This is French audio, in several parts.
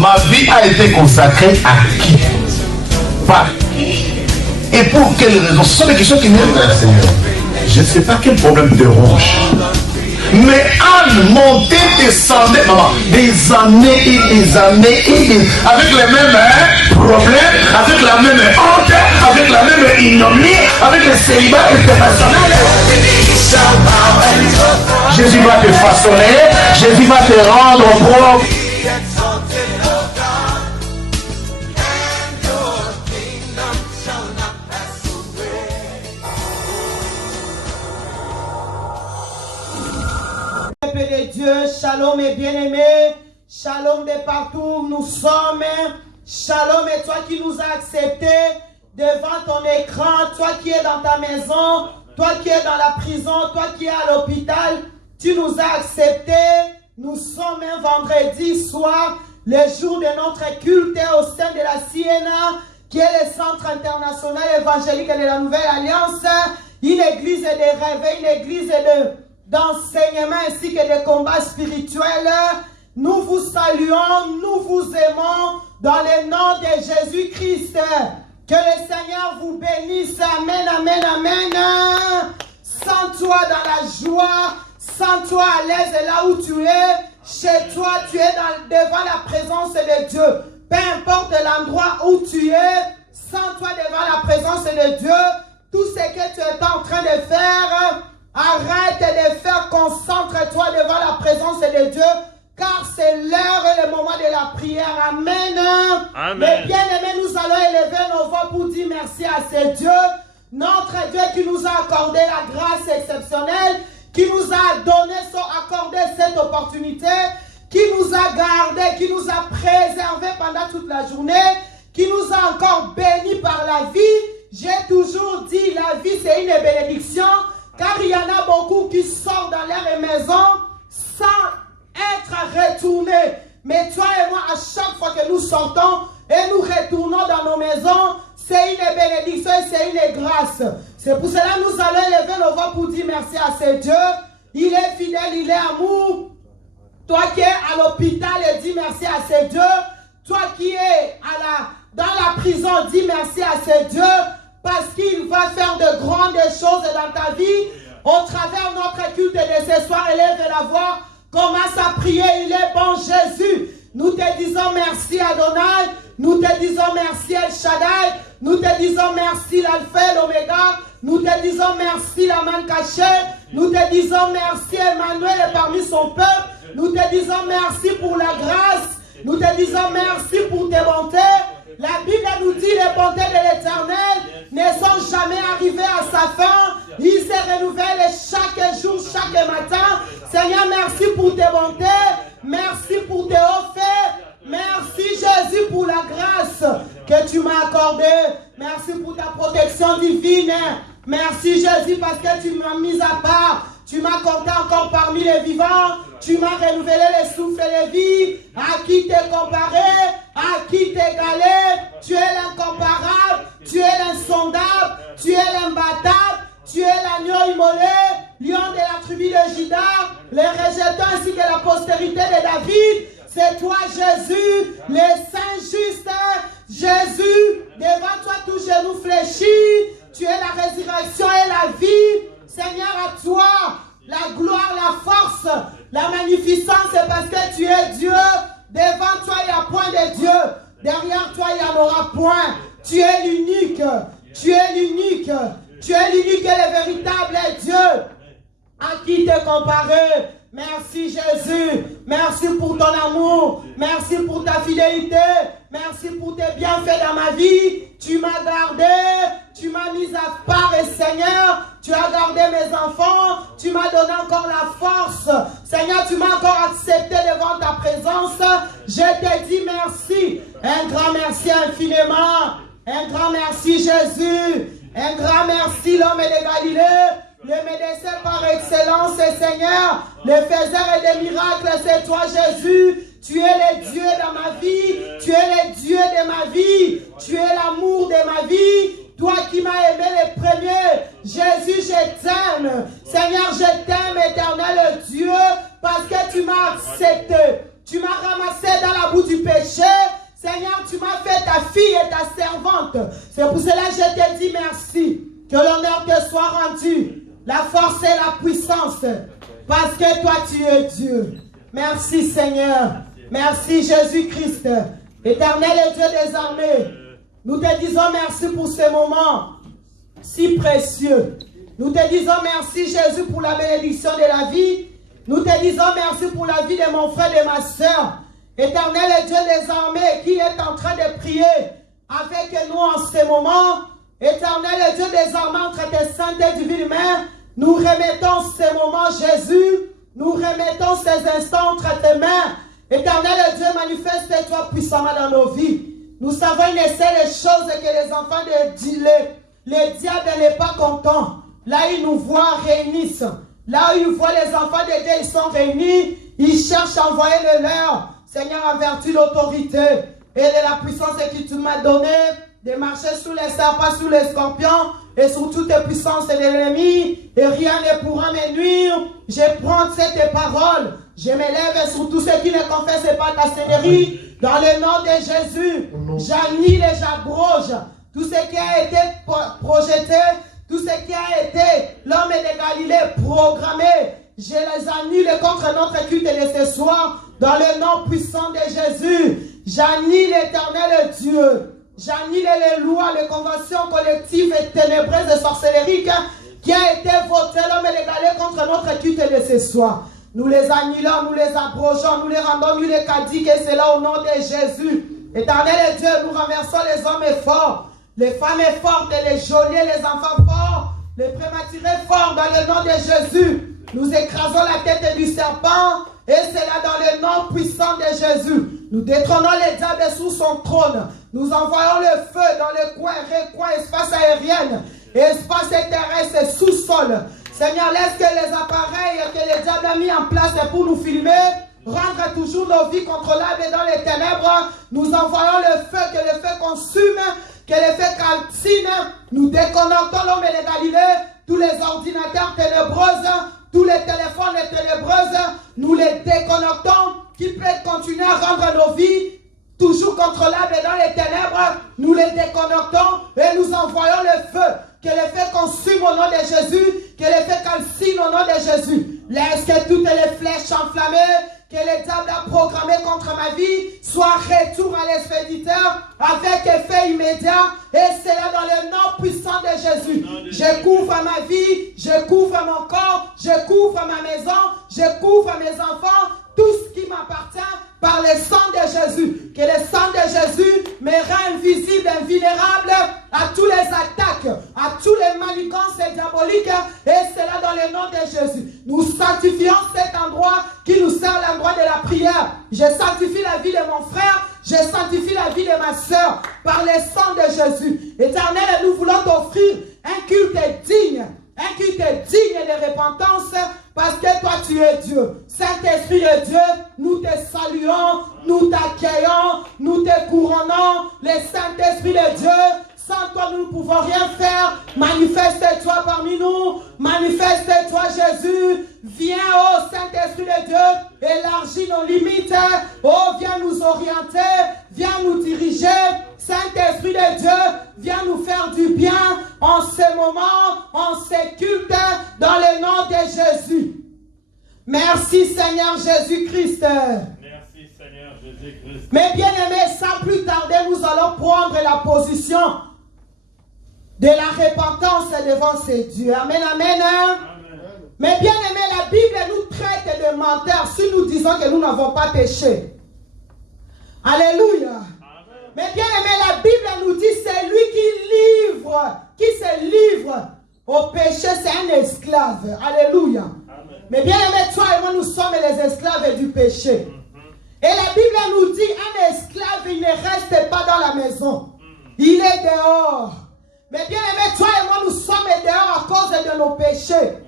Ma vie a été consacrée à qui? Par qui? Et pour quelle raison? Ce sont des questions qui viennent vers le Seigneur. Je ne sais pas quel problème te ronge. Mais Anne montait, descendait, maman, des années et des années et des... avec les mêmes problèmes, avec la même honte, avec la même ignominie, avec le célibat international. Jésus va te façonner, Jésus va te rendre propre. De Dieu, shalom et bien-aimés, shalom de partout où nous sommes, shalom et toi qui nous as acceptés devant ton écran, toi qui es dans ta maison, toi qui es dans la prison, toi qui es à l'hôpital, tu nous as acceptés. Nous sommes un vendredi soir, le jour de notre culte au sein de la CIENA, qui est le Centre international évangélique de la Nouvelle Alliance, une église de rêve, une église d'enseignement ainsi que de combats spirituels. Nous vous saluons, nous vous aimons dans le nom de Jésus-Christ. Que le Seigneur vous bénisse. Amen, amen, amen. Sens-toi dans la joie, sens-toi à l'aise là où tu es. Chez toi, tu es devant la présence de Dieu. Peu importe l'endroit où tu es, sens-toi devant la présence de Dieu. Tout ce que tu es en train de faire, arrête de faire, concentre-toi devant la présence de Dieu, car c'est l'heure et le moment de la prière. Amen. Amen. Mais bien aimés, nous allons élever nos voix pour dire merci à ce Dieu, notre Dieu qui nous a accordé la grâce exceptionnelle, qui nous a accordé cette opportunité, qui nous a gardés, qui nous a préservés pendant toute la journée, qui nous a encore bénis par la vie. J'ai toujours dit, la vie c'est une bénédiction, car il y en a beaucoup qui sortent dans leur maison sans être retournés. Mais toi et moi, à chaque fois que nous sortons et nous retournons dans nos maisons, c'est une bénédiction et c'est une grâce. C'est pour cela que nous allons élever nos voix pour dire merci à ce Dieu. Il est fidèle, il est amour. Toi qui es à l'hôpital, dis merci à ce Dieu. Toi qui es dans la prison, dis merci à ce Dieu. Parce qu'il va faire de grandes choses dans ta vie. Au travers de notre culte de ce soir, élève la voix, commence à prier, il est bon Jésus. Nous te disons merci Adonai, nous te disons merci El Shaddai, nous te disons merci l'Alpha et l'Oméga, nous te disons merci la main cachée, nous te disons merci Emmanuel parmi son peuple, nous te disons merci pour la grâce, nous te disons merci pour tes bontés. La Bible nous dit les bontés de l'Éternel ne sont jamais arrivées à sa fin. Il se renouvelle chaque jour, chaque matin. Seigneur, merci pour tes bontés. Merci pour tes hauts faits. Merci Jésus pour la grâce que tu m'as accordée. Merci pour ta protection divine. Merci Jésus parce que tu m'as mis à part. Tu m'as compté encore parmi les vivants. Tu m'as renouvelé les souffles et les vies. À qui t'es comparé? À qui t'égaler? Tu es l'incomparable. Tu es l'insondable. Tu es l'imbattable. Tu es l'agneau immolé. Lion de la tribu de Juda. Les rejetants ainsi que la postérité de David. C'est toi Jésus, le Saint juste. Jésus, devant toi tout genou fléchi. Tu es la résurrection et la vie. Seigneur, à toi, la gloire, la force, la magnificence, c'est parce que tu es Dieu. Devant toi, il n'y a point de Dieu. Derrière toi, il n'y en aura point. Tu es l'unique. Tu es l'unique. Tu es l'unique et le véritable Dieu. À qui te comparer? Merci Jésus. Merci pour ton amour. Merci pour ta fidélité. Merci pour tes bienfaits dans ma vie. Tu m'as gardé. Tu m'as mis à part, et Seigneur, tu as gardé mes enfants. Tu m'as donné encore la force. Seigneur, tu m'as encore accepté devant ta présence. Je te dis merci. Un grand merci infiniment. Un grand merci Jésus. Un grand merci l'homme de Galilée. Le médecin par excellence, Seigneur, le faiseur des miracles, c'est toi Jésus. Tu es le Dieu dans ma vie. Tu es le Dieu de ma vie. Tu es l'amour de ma vie. Toi qui m'as aimé le premier. Jésus, je t'aime. Seigneur, je t'aime, éternel Dieu, parce que tu m'as accepté. Tu m'as ramassé dans la boue du péché. ta servante. C'est pour cela que je te dis merci. Que l'honneur te soit rendu, la force et la puissance, parce que toi tu es Dieu. Merci Seigneur. Merci Jésus-Christ. Éternel et Dieu des armées, nous te disons merci pour ces moments si précieux. Nous te disons merci Jésus pour la bénédiction de la vie. Nous te disons merci pour la vie de mon frère et de ma soeur. Éternel et Dieu des armées qui est en train de prier avec nous en ce moment. Éternel et Dieu des armées entre tes saintes et divines mains. Nous remettons ces moments Jésus. Nous remettons ces instants entre tes mains. Éternel et Dieu, manifeste-toi puissamment dans nos vies. Nous savons une seule chose que les enfants de le diable n'est pas content. Là, il nous voit réunissent. Là où il voit les enfants de Dieu, ils sont réunis. Ils cherchent à envoyer le leur. Seigneur, en vertu de l'autorité et de la puissance que tu m'as donnée, de marcher sous les serpents, sous les scorpions et sur toutes les puissances de l'ennemi. Et rien ne pourra me nuire. Je prends cette parole. Je m'élève sur tous ceux qui ne confessent pas ta Seigneurie. Dans le nom de Jésus, j'annule et j'abroge tout ce qui a été projeté, tout ce qui a été l'homme de Galilée programmé. Je les annule contre notre culte de ce soir. Dans le nom puissant de Jésus, j'annule l'éternel Dieu. J'annule les lois, les conventions collectives et ténébreuses de sorcellerie qui a été votées l'homme de Galilée contre notre culte de ce soir. Nous les annulons, nous les abrogeons, nous les rendons nus les caddies, et c'est là au nom de Jésus. Éternel Dieu, nous renversons les hommes forts, les femmes fortes, les geôliers, les enfants forts, les prématurés forts dans le nom de Jésus. Nous écrasons la tête du serpent et c'est là dans le nom puissant de Jésus. Nous détrônons les diables sous son trône. Nous envoyons le feu dans le coin, espace aérien, espace terrestre et sous-sol. Seigneur, laisse que les appareils que les diables ont mis en place pour nous filmer, rendre toujours nos vies contrôlables dans les ténèbres. Nous envoyons le feu, que le feu consume, que le feu calcine. Nous déconnectons l'homme de Galilée, tous les ordinateurs ténébreux, tous les téléphones ténébreux, nous les déconnectons, qui peuvent continuer à rendre nos vies toujours contrôlables dans les ténèbres. Nous les déconnectons et nous envoyons le feu. Que le feu consume au nom de Jésus, que le feu calcine au nom de Jésus. Laisse que toutes les flèches enflammées que le diable a programmées contre ma vie soient retour à l'expéditeur avec effet immédiat. Et c'est là dans le nom puissant de Jésus. Je couvre ma vie, je couvre mon corps, je couvre ma maison, je couvre mes enfants, tout ce qui m'appartient par le sang de Jésus. Que le sang de Jésus me rend invisible, invulnérable à tous les attaques, à tous les manigances diaboliques. Et c'est là dans le nom de Jésus. Nous sanctifions cet endroit qui nous sert l'endroit de la prière. Je sanctifie la vie de mon frère. Je sanctifie la vie de ma soeur par le sang de Jésus. Éternel, nous voulons t'offrir un culte digne. Un culte digne de repentance parce que toi tu es Dieu. Saint-Esprit de Dieu, nous te saluons, nous t'accueillons, nous te couronnons. Le Saint-Esprit de Dieu, sans toi nous ne pouvons rien faire. Manifeste-toi parmi nous, manifeste-toi Jésus. Viens, ô Saint-Esprit de Dieu, élargis nos limites. Oh, viens nous orienter, viens nous diriger. Saint-Esprit de Dieu, viens nous faire du bien en ce moment, en ce culte, dans le nom de Jésus. Merci Seigneur Jésus-Christ. Merci Seigneur Jésus-Christ. Mes bien-aimés, sans plus tarder, nous allons prendre la position de la repentance devant ces dieux. Amen, amen. Amen. Mes bien-aimés, la Bible nous traite de menteurs si nous disons que nous n'avons pas péché. Alléluia. Mais bien aimé, la Bible nous dit c'est lui qui se livre au péché, c'est un esclave. Alléluia. Amen. Mais bien aimé, toi et moi, nous sommes les esclaves du péché. Et la Bible nous dit un esclave, il ne reste pas dans la maison. Il est dehors. Mais bien aimé, toi et moi, nous sommes dehors à cause de nos péchés.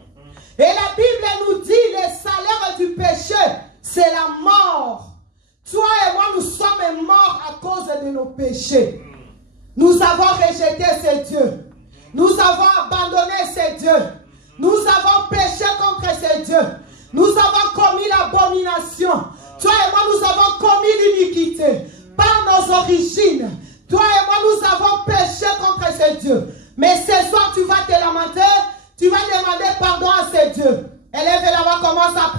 Et la Bible nous dit le salaire du péché, c'est la mort. Toi et moi, nous sommes morts à cause de nos péchés. Nous avons rejeté ces dieux. Nous avons abandonné ces dieux. Nous avons péché contre ces dieux. Nous avons commis l'abomination. Toi et moi, nous avons commis l'iniquité. Par nos origines, toi et moi, nous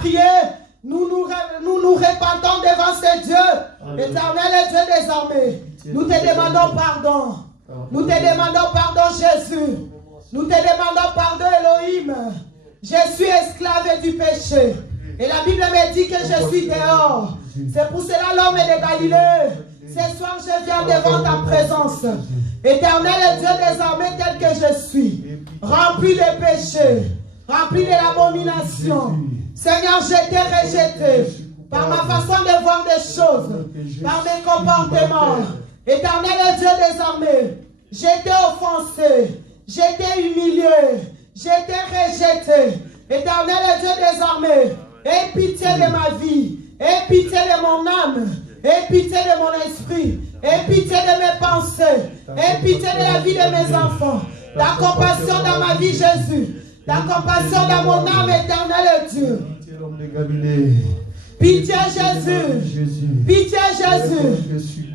prier, nous nous répandons devant ce Dieu, éternel et Dieu des armées. Nous te demandons pardon. Nous te demandons pardon, Jésus. Nous te demandons pardon, Elohim. Je suis esclave du péché. Et la Bible me dit que je suis dehors. C'est pour cela l'homme est de Galilée. Ce soir, je viens devant ta présence. Éternel et Dieu des armées tel que je suis. Rempli de péché. Rempli de l'abomination. Seigneur, je t'ai rejeté. Par ma façon de voir des choses. Par mes comportements. Éternel et Dieu des armées. Je t'ai offensé. Je t'ai humilié. Je t'ai rejeté. Éternel et Dieu des armées. Aie pitié de ma vie. Aie pitié de mon âme. Aie pitié de mon esprit. Aie pitié de mes pensées. Aie pitié de la vie de mes enfants. Ta compassion dans ma vie, Jésus. Ta compassion dans mon âme, éternel Dieu. Pitié, Jésus. Pitié, Jésus.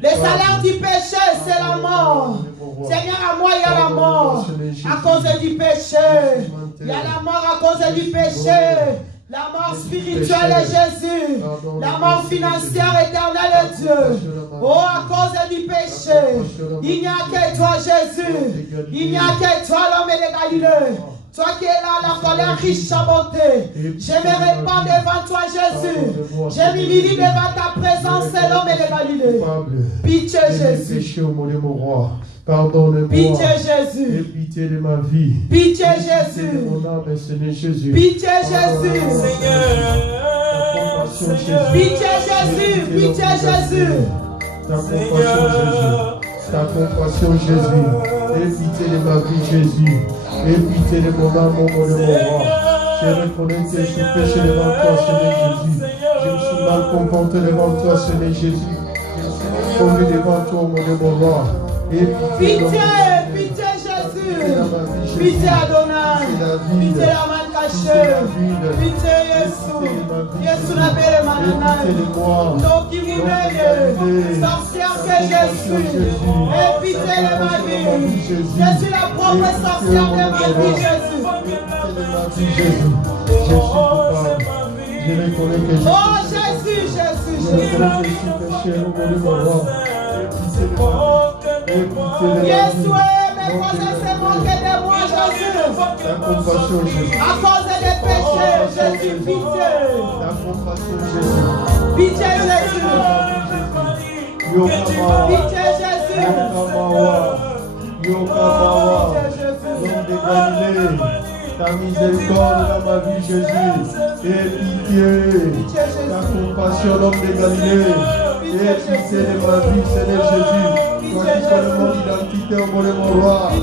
Le salaire du péché, c'est la mort. Seigneur, à moi, il y a la mort. À cause du péché. Il y a la mort à cause du péché. La mort spirituelle est Jésus. La mort financière éternelle est Dieu. Oh, à cause du péché. Il n'y a que toi, Jésus. Il n'y a que toi, l'homme de Galilée. Toi qui es là, la colère riche à bonté. Je me répands devant toi, Jésus. Je m'humilie devant ta présence, c'est l'homme de Galilée. Pitié, Jésus. Pardonne-moi. Pitié, Jésus. Et pitié de ma vie. Pitié, Jésus. De mon âme, Seigneur Jésus. Pitié, Jésus. Pitié, Jésus. Pitié, Jésus. Ta compassion, Jésus. Ta compassion, Jésus. Et pitié de ma vie, Jésus. Et pitié de mon âme, de mon roi. Je reconnais que je suis péché devant toi, Seigneur Jésus. Je me suis mal comporté devant toi, Seigneur Jésus. Je me suis commis devant toi, mon roi. Pitié, pitié Jésus. Pitié Adonai. Pitié la main cachée. Pitié Jésus. Jésus la belle manana. Donc il m'oublie. Sorcière que je suis. Et pitié de ma vie. Je suis la propre sorcière de ma vie, Jésus. Je suis coupable. Je reconnais que je suis. Oh Jésus, Jésus, Jésus. Je reconnais que je suis péché au nom de mon roi. Jésus, mais cause c'est manqué de moi, Jésus. À cause des péchés, Jésus, pitié. Pitié, Jésus. Pitié, Jésus. Ta miséricorde dans ma vie, Jésus. Et pitié. Ta compassion, l'homme de Galilée. Et pitié de ma vie, Seigneur Jésus. Toi qui connais mon identité au nom de mon roi. Et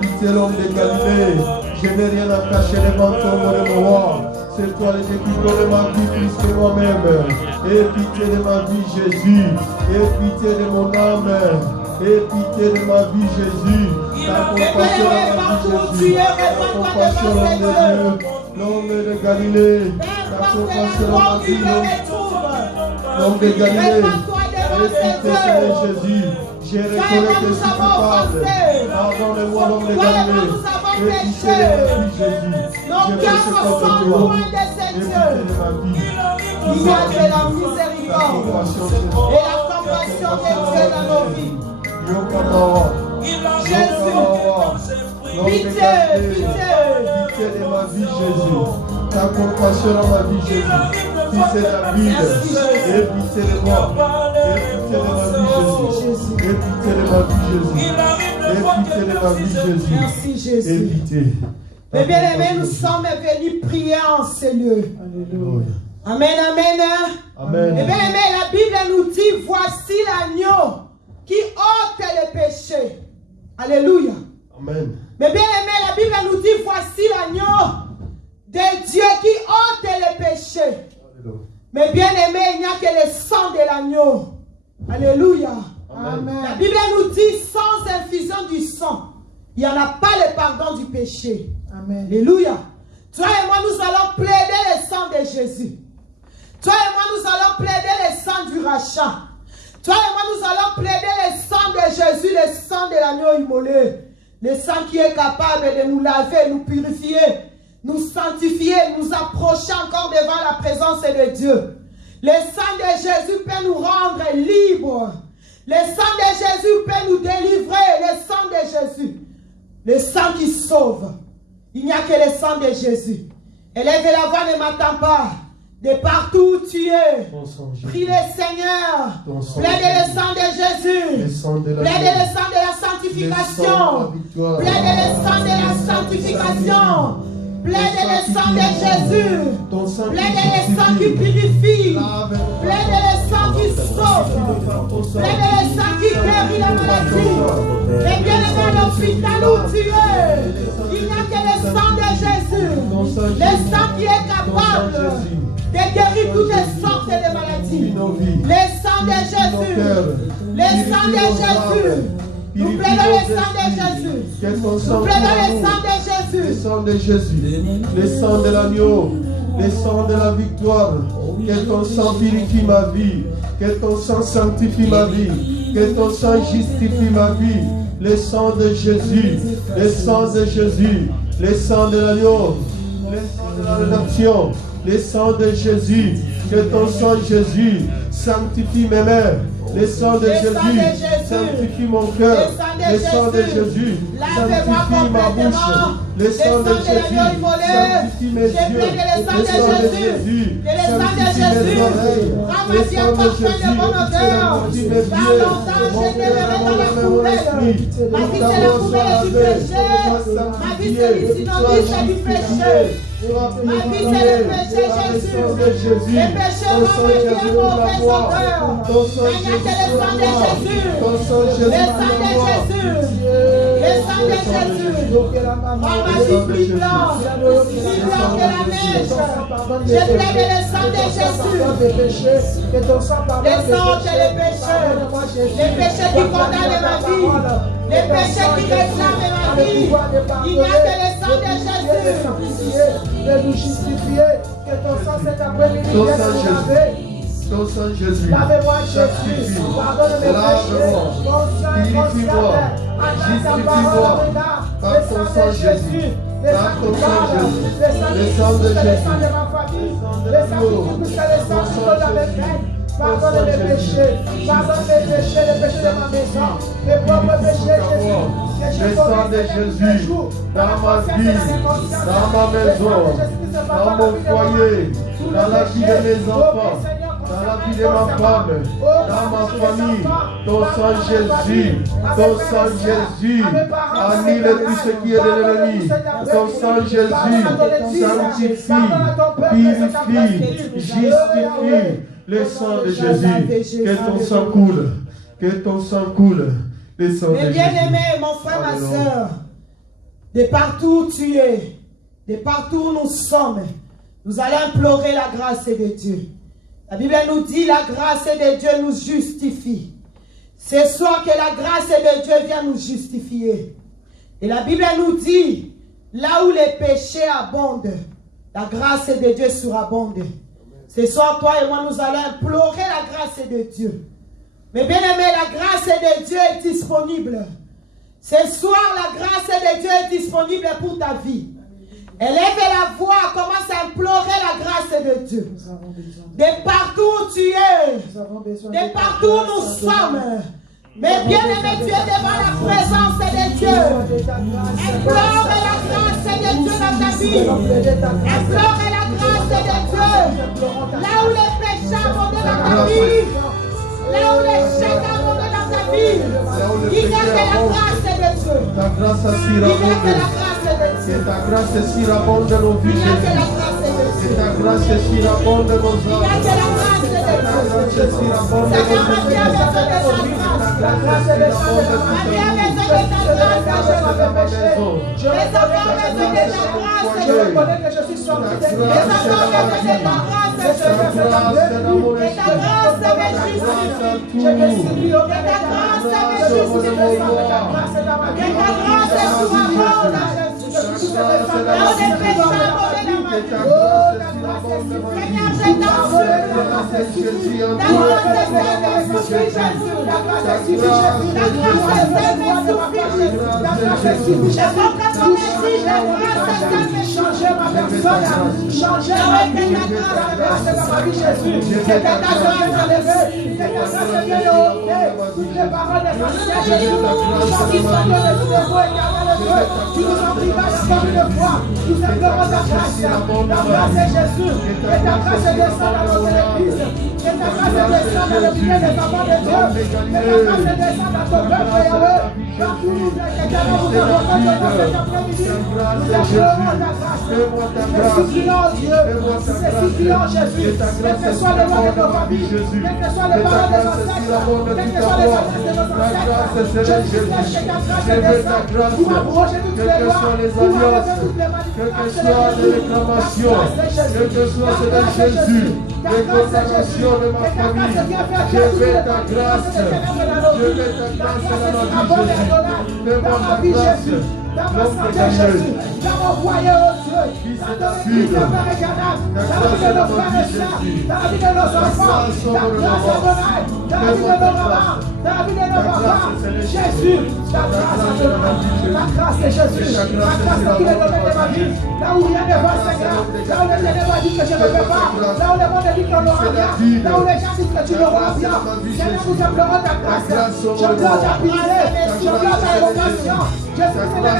pitié, l'homme de Galilée. Je n'ai rien à cacher devant toi, au nom de mon roi. C'est toi le déclic de ma vie plus que moi-même. Et pitié de ma vie, Jésus. Et pitié de mon âme. Et pitié de ma vie, Jésus. Ta compassion de ma vie, Jésus. Ta compassion, l'homme de Dieu. L'homme de Galilée. Ta compassion de ma vie, l'homme de Galilée. Et pitié, Seigneur Jésus. Je reconnais que je suis coupable. Pardonne-moi, l'homme de Galilée. Et pitié de ma vie, Jésus. Nos cœurs sont loin de ces dieux. Il y a de la miséricorde et la compassion de Dieu dans nos vies. Jésus, pitié, pitié de ma vie, Jésus. Ta compassion dans ma vie, Jésus. Pitié David, et pitié de moi. Et pitié de ma vie, Jésus. Et pitié de ma vie, Jésus. Et pitié de ma vie, Jésus. Merci, Jésus. Et pitié. Mes bien-aimés, nous sommes venus prier en ce lieu. Alléluia. Amen, amen. Amen. Mes bien-aimés, la Bible nous dit, voici l'agneau qui ôte le péché. Alléluia. Amen. Mais bien aimé, la Bible nous dit, voici l'agneau de Dieu qui ôte le péché. Mais bien aimé, il n'y a que le sang de l'agneau. Alléluia. Amen. La Bible nous dit, sans infusion du sang, il n'y en a pas le pardon du péché. Amen. Alléluia. Toi et moi, nous allons plaider le sang de Jésus. Toi et moi, nous allons plaider le sang du rachat. Toi et moi, nous allons plaider le sang de Jésus, le sang de l'agneau immolé. Le sang qui est capable de nous laver, nous purifier nous sanctifier, nous approcher encore devant la présence de Dieu. Le sang de Jésus peut nous rendre libres. Le sang de Jésus peut nous délivrer. Le sang de Jésus. Le sang qui sauve. Il n'y a que le sang de Jésus. Élève la voix, ne m'attends pas. De partout où tu es, prie le Seigneur, plaide le sang de Jésus, plaide le sang de la sanctification, plaide le sang de la sanctification, plaide le sang de Jésus, plaide le sang qui purifie, plaide le sang qui sauve, plaide le sang qui guérit la maladie. Et bien aimé à l'hôpital où tu es, il n'y a que le sang de Jésus, le sang qui est capable de guérir toutes les sortes de maladies. Le sang de Jésus. Le sang de Jésus. Nous plaidons le sang de Jésus. Nous plaidons le sang de Jésus. Le sang de Jésus. Le sang de l'agneau. Le sang de la victoire. Que ton sang purifie ma vie. Que ton sang sanctifie ma vie. Que ton sang justifie ma vie. Le sang de Jésus. Le sang de Jésus. Le sang de l'agneau. Le sang de la rédemption. Le sang de Jésus, que ton sang Jésus sanctifie mes mains. Le sang de Jésus sanctifie mon cœur. Le sang de Jésus sanctifie ma bouche. Le sang de Jésus sanctifie mes yeux. Le sang de Jésus sanctifie mes oreilles. Le sang de Jésus sanctifie mes pieds. Mon cœur, mon âme, mon esprit. Ma vie c'est la poubelle du péché. Ma vie c'est l'incident du péché. Ma vie c'est le péché Jésus. Le péché m'a fait un mauvais odeur. Il n'y a que le sang de Jésus. Le sang de Jésus. Le sang de Jésus. Oh ma vie plus blanc que la neige. Je plaide le sang de Jésus. Le sang c'est le péché. Le péché qui condamne ma vie. Le péché qui réclame ma vie. Il n'y a que le sang de Jésus. De nous justifier, que ton sang cet après-midi vienne nous laver. Ton sang Jésus, lavez-moi Jésus, pardonne mes péchés, purifie-moi, justifie-moi par ton sang Jésus, par ton sang Jésus, le sang de Jésus, le sang de ma famille, le sang qui pousse le sang qui donne la même. Pardonne mes péchés, pardonne mes péchés, les péchés de ma maison, mes propres péchés, Jésus. Le sang de Jésus dans ma vie, dans ma maison, dans mon foyer, dans la vie de mes enfants, dans la vie de ma femme, dans ma famille. Ton sang Jésus annule tout ce qui est de l'ennemi. Ton sang Jésus sanctifie, purifie, justifie. Le sang de Jésus, que ton sang coule, que ton sang coule. Le sang de Jésus. Bien-aimé, mon frère, ma soeur, de partout où tu es, de partout où nous sommes, nous allons implorer la grâce de Dieu. La Bible nous dit la grâce de Dieu nous justifie. Ce soir que la grâce de Dieu vient nous justifier. Et la Bible nous dit, là où les péchés abondent, la grâce de Dieu surabonde. Ce soir, toi et moi, nous allons implorer la grâce de Dieu. Mais bien aimé, la grâce de Dieu est disponible. Ce soir, la grâce de Dieu est disponible pour ta vie. Élève la voix, commence à implorer la grâce de Dieu. De partout où tu es, de partout où nous sommes. Mais bien aimé, tu es devant la présence de Dieu. Implore la grâce de Dieu dans ta vie. Implore la grâce de Dieu. Là où les péchés abondent dans ta vie, là où les chèques abondent dans ta vie, il y a que la grâce de Dieu. Ta grâce Il y a que la grâce de Dieu. surabonde. Que ta grâce surabonde dans nos vies. Il y a que la grâce de Dieu. Que ta grâce surabonde dans nos Il y a âmes. que la grâce de Dieu. Seigneur, ma vie a besoin de ta grâce. Ma vie a besoin de ta grâce. Mes enfants ont besoin de ta grâce. Je reconnais que je suis sorti de Mes enfants ont besoin de ta grâce. Que ta grâce me justifie. Que ta grâce me justifie. Que ta grâce surabonde. Là où les péchés abondent dans ma vie. ta Oh, grâce ta est grâce sur est la bande de ma suffisante. vie. Ta grâce est Ta grâce est Jésus en Ta toi. grâce est Jésus. Ta grâce est suffisante. Ta grâce est suffisante. Ta grâce est suffisante. Changer ma personne. Changer ma vie. Ta grâce est dans ma vie, Jésus. Que ta grâce vienne enlever. Que ta grâce vienne ôter toutes les paroles des anciens, Jésus. Qui sont de l'éternel Dieu. Qui nous embrigadent encore une fois. Nous implorons ta grâce. Ta grâce est Jésus. Que ta grâce descende dans notre église. Que ta grâce descende dans le milieu des enfants de Dieu. Que ta grâce descende dans ton peuple, Yahweh. Partout où nous éternel, nous avons dans cet après-midi. Nous implorons ta grâce. C'est suffisant, Dieu. C'est suffisant, Jésus. Quel que soit le nom de nos familles, quel que soit le parole de nos ancêtres, quel que soit les adresses de nos ancêtres, je déclare que ta grâce descend pour abroger toutes les lois, pour enlever toutes les manipulations de réclamation, quel que soit Seigneur Jésus, les condamnations de ma famille, je veux ta grâce, je veux ta grâce dans ma vie, Jésus. Dans ma santé, Jésus, dans mon foyer, oh Dieu, dans ton église, dans ma régalade, dans la vie de nos frères et sœurs, dans la vie de nos enfants, ta grâce Adonai, dans la vie de nos mamans, dans la vie de nos papas, Jésus, ta grâce Adonai, ta grâce est Jésus, ta grâce qui est donnée de ma vie, là où rien ne va, Seigneur, là où les ennemis disent que je ne peux pas, là où le monde dit qu'on aura bien, là où les gens disent que tu n'auras bien, Seigneur, nous implorons ta grâce, j'implore ta pitié, j'implore ta évocation, Jésus, c'est la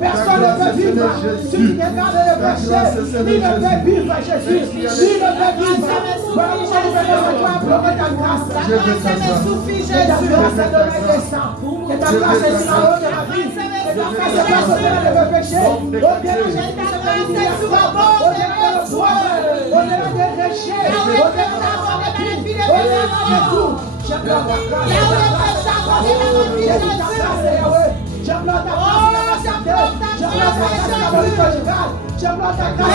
personne ne peut vivre si tu regardes le péché. Ni ne peut vivre, Jésus. Ni ne peut vivre. Voilà pourquoi nous venons à toi implorer ta grâce. Ta grâce me suffit, Jésus. Que ta grâce est de descend. Que ta grâce est sur la haute de la vie. Que ta grâce est pas sauver le péché. Au-delà de ta grâce est sur la bord. Au-delà de toi. Au-delà des péchés. Au-delà de tout. J'implore ta grâce. J'implore ta grâce. J'implore ta grâce.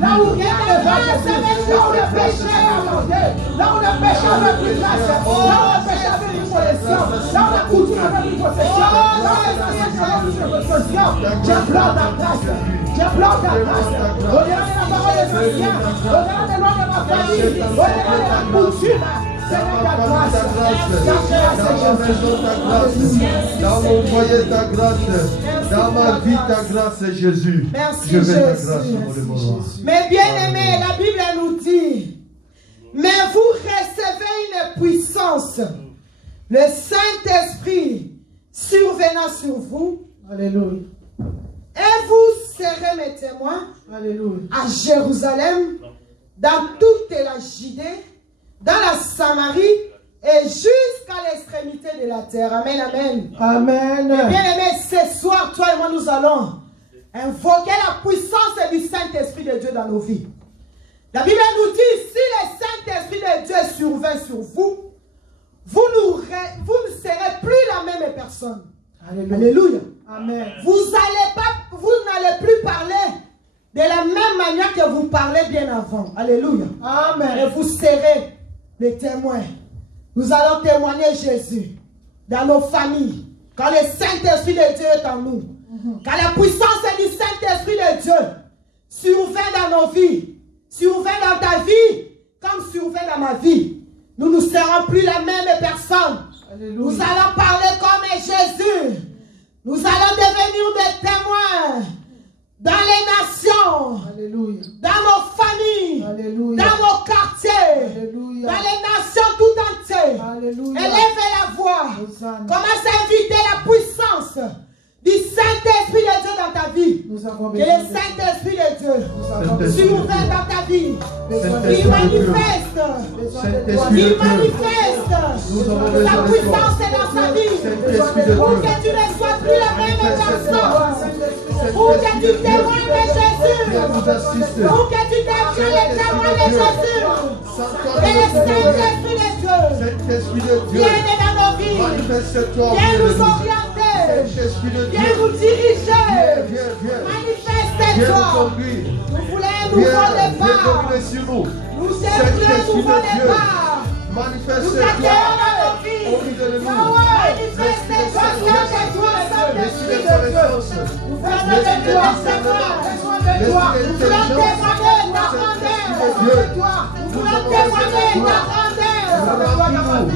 Là où rien ne va, là où le péché est abordé, là où le péché avait plus place, là où le péché avait plus possession, là où la coutume avait plus possession, là où les anciens avaient plus possession, j'implore ta grâce. J'implore ta grâce. Au-delà de la parole des anciens, au-delà des lois de ma famille, au-delà de la coutume, Seigneur, ta grâce. Dans ma maison, ta grâce. Dans mon foyer, ta grâce. Dans ma vie, ta grâce, Jésus. Merci, je veux ta Jésus. grâce, mon roi. Mais bien aimé, la Bible nous dit, mais vous recevez une puissance, le Saint-Esprit survenant sur vous. Alléluia. Et vous serez mes témoins. Alléluia. À Jérusalem, dans toute la Judée, dans la Samarie et jusqu'à l'extrémité de la terre. Amen, amen. Amen. Bien aimé, ce soir, toi et moi, nous allons invoquer la puissance du Saint-Esprit de Dieu dans nos vies. La Bible nous dit, si le Saint-Esprit de Dieu survient sur vous, vous ne serez plus la même personne. Alléluia. Alléluia. Amen. Vous n'allez plus parler de la même manière que vous parlez bien avant. Alléluia. Amen. Et vous serez les témoins. Nous allons témoigner Jésus dans nos familles. Quand le Saint-Esprit de Dieu est en nous. Quand la puissance du Saint-Esprit de Dieu survient dans nos vies, survient dans ta vie, comme survient dans ma vie. Nous ne serons plus la même personne. Alléluia. Nous allons parler comme Jésus. Nous allons devenir des témoins dans les nations, alléluia, dans nos familles, alléluia, dans nos quartiers, alléluia, dans les nations tout entières. Alléluia. Élève la voix. Commence à inviter la puissance du Saint-Esprit de Dieu dans ta vie. Que le Saint-Esprit de Dieu survienne dans ta vie. Il manifeste. Il manifeste. La puissance est dans ta vie. Pour que tu ne sois plus la même personne. Pour que tu témoignes de Jésus. Pour que tu deviennes les témoins de Jésus. Et le Saint-Esprit de Dieu vienne dans nos vies. Viens nous orienter. Viens nous diriger. Manifeste-toi. Nous voulons un nouveau départ. Nous cherchons un nouveau départ. Nous accueillons dans nos vies. Manifeste-toi, Saint-Esprit. connaissance. L'esprit de discernement. L'esprit d'intelligence. Saint-Esprit de Dieu. Nous avons besoin de toi.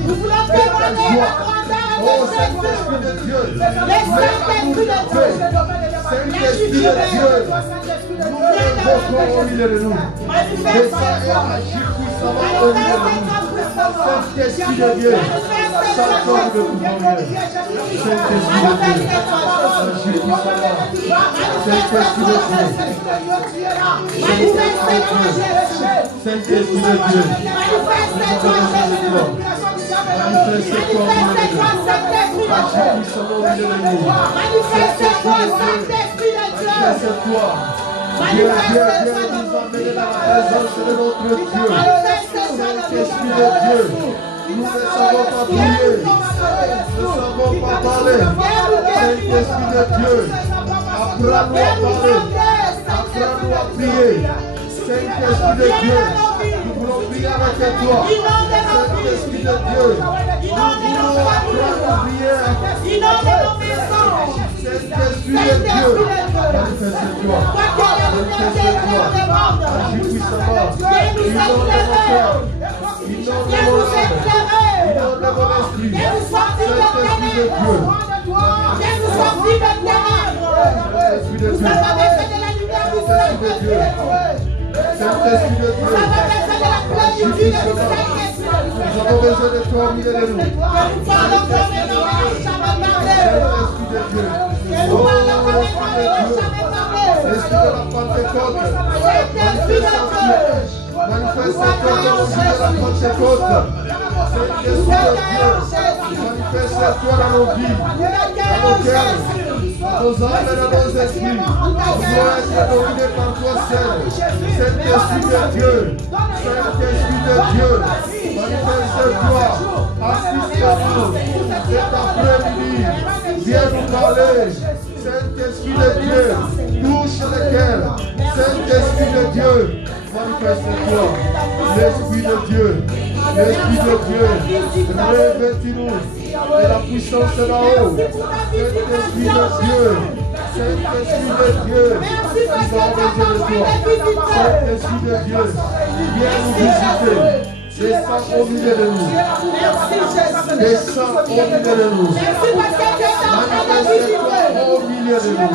Nous voulons témoigner la grandeur de Saint-Esprit de Dieu. Saint-Esprit de Dieu. Saint-Esprit de Dieu. Nous invoquons au milieu de nous. Descends et agis puissamment au milieu de nous. Saint-Esprit de Dieu. Saint-Homme de tout Saint-Esprit de Dieu. Agis puissamment. Saint-Esprit de Dieu. Saint-Esprit de Dieu. Manifeste-toi au milieu de nous. Agis puissamment au milieu de nous. Manifeste-toi, Saint-Esprit de Dieu. Manifeste-toi. Dieu, nous emmène dans la présence de notre Dieu. Saint-Esprit de Dieu, nous ne savons pas prier, nous ne savons pas parler. Saint-Esprit de Dieu, apprends-nous à parler, apprends-nous à prier. Saint-Esprit de Dieu, nous voulons prier avec toi. Saint-Esprit de Dieu, nous voulons apprendre à prier. Saint-Esprit de Dieu, manifeste-toi, agis puissamment, inonde mon cœur, inonde mon âme, inonde mon esprit. Saint-Esprit de Dieu, Saint-Esprit de Dieu, Saint-Esprit de Dieu, agis puissamment. Nous avons besoin de toi au milieu de nous. Saint-Esprit de Dieu. Oh, Esprit de Dieu. Esprit de la Pentecôte. Manifeste-toi dans nos vies de la Pentecôte. Saint-Esprit de Dieu. Manifeste-toi dans nos vies, dans nos cœurs, nos âmes et dans nos esprits. Nous voulons être dominés par toi seul. Saint-Esprit de Dieu. Saint-Esprit de Dieu. Manifeste-toi. Assiste-nous. Cet après-midi. Viens nous parler. Saint-Esprit de Dieu. Touche les cœurs. Saint-Esprit de Dieu. Manifeste-toi. L'Esprit de Dieu. L'Esprit de Dieu. Revêtis-nous de la puissance d'en haut. Saint-Esprit de Dieu. Saint-Esprit de Dieu. Nous avons besoin de toi. Saint-Esprit de Dieu. Viens nous visiter. Descends au milieu de nous. Descends au milieu de nous. Manifeste-toi au milieu de nous.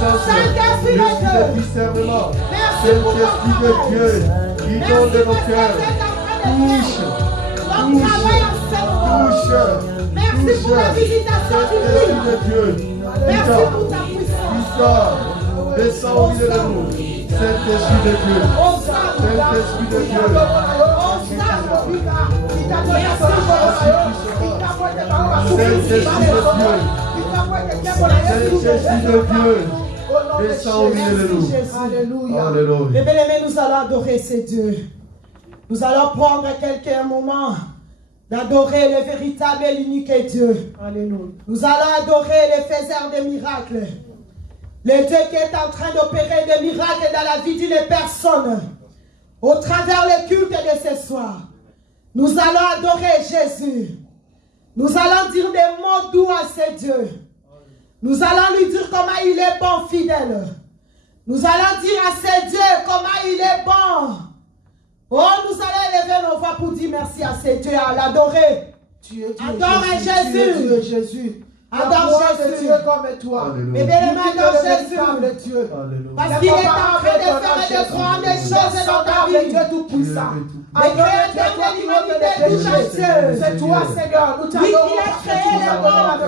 Saint-Esprit de discernement, Saint-Esprit de Dieu, inonde nos cœurs, touche, Merci pour la visitation du Saint-Esprit de Dieu, Merci pour ta puissance, descends au milieu de nous, Saint-Esprit de Dieu, Saint-Esprit de Dieu, Saint-Esprit de Dieu, descends au milieu de nous. Alléluia. Les bien-aimés, nous allons adorer ces dieux. Nous allons prendre quelques moments d'adorer le véritable et l'unique Dieu. Alléluia. Nous allons adorer le faiseur des miracles. Le Dieu qui est en train d'opérer des miracles dans la vie d'une personne. Au travers le culte de ce soir. Nous allons adorer Jésus. Nous allons dire des mots doux à ce Dieu. Nous allons lui dire comment il est bon, fidèle. Nous allons dire à ce Dieu comment il est bon. Oh, nous allons élever nos voix pour dire merci à ce Dieu, à l'adorer. Adore Jésus. Adore Jésus. Dieu comme toi. Mais bien aimé, adore Jésus. Parce qu'il est en train de faire de grandes choses dans ta vie. Dieu tout-puissant. Le créateur de l'humanité tout entier. C'est toi, Seigneur. Nous Lui qui a créé le monde.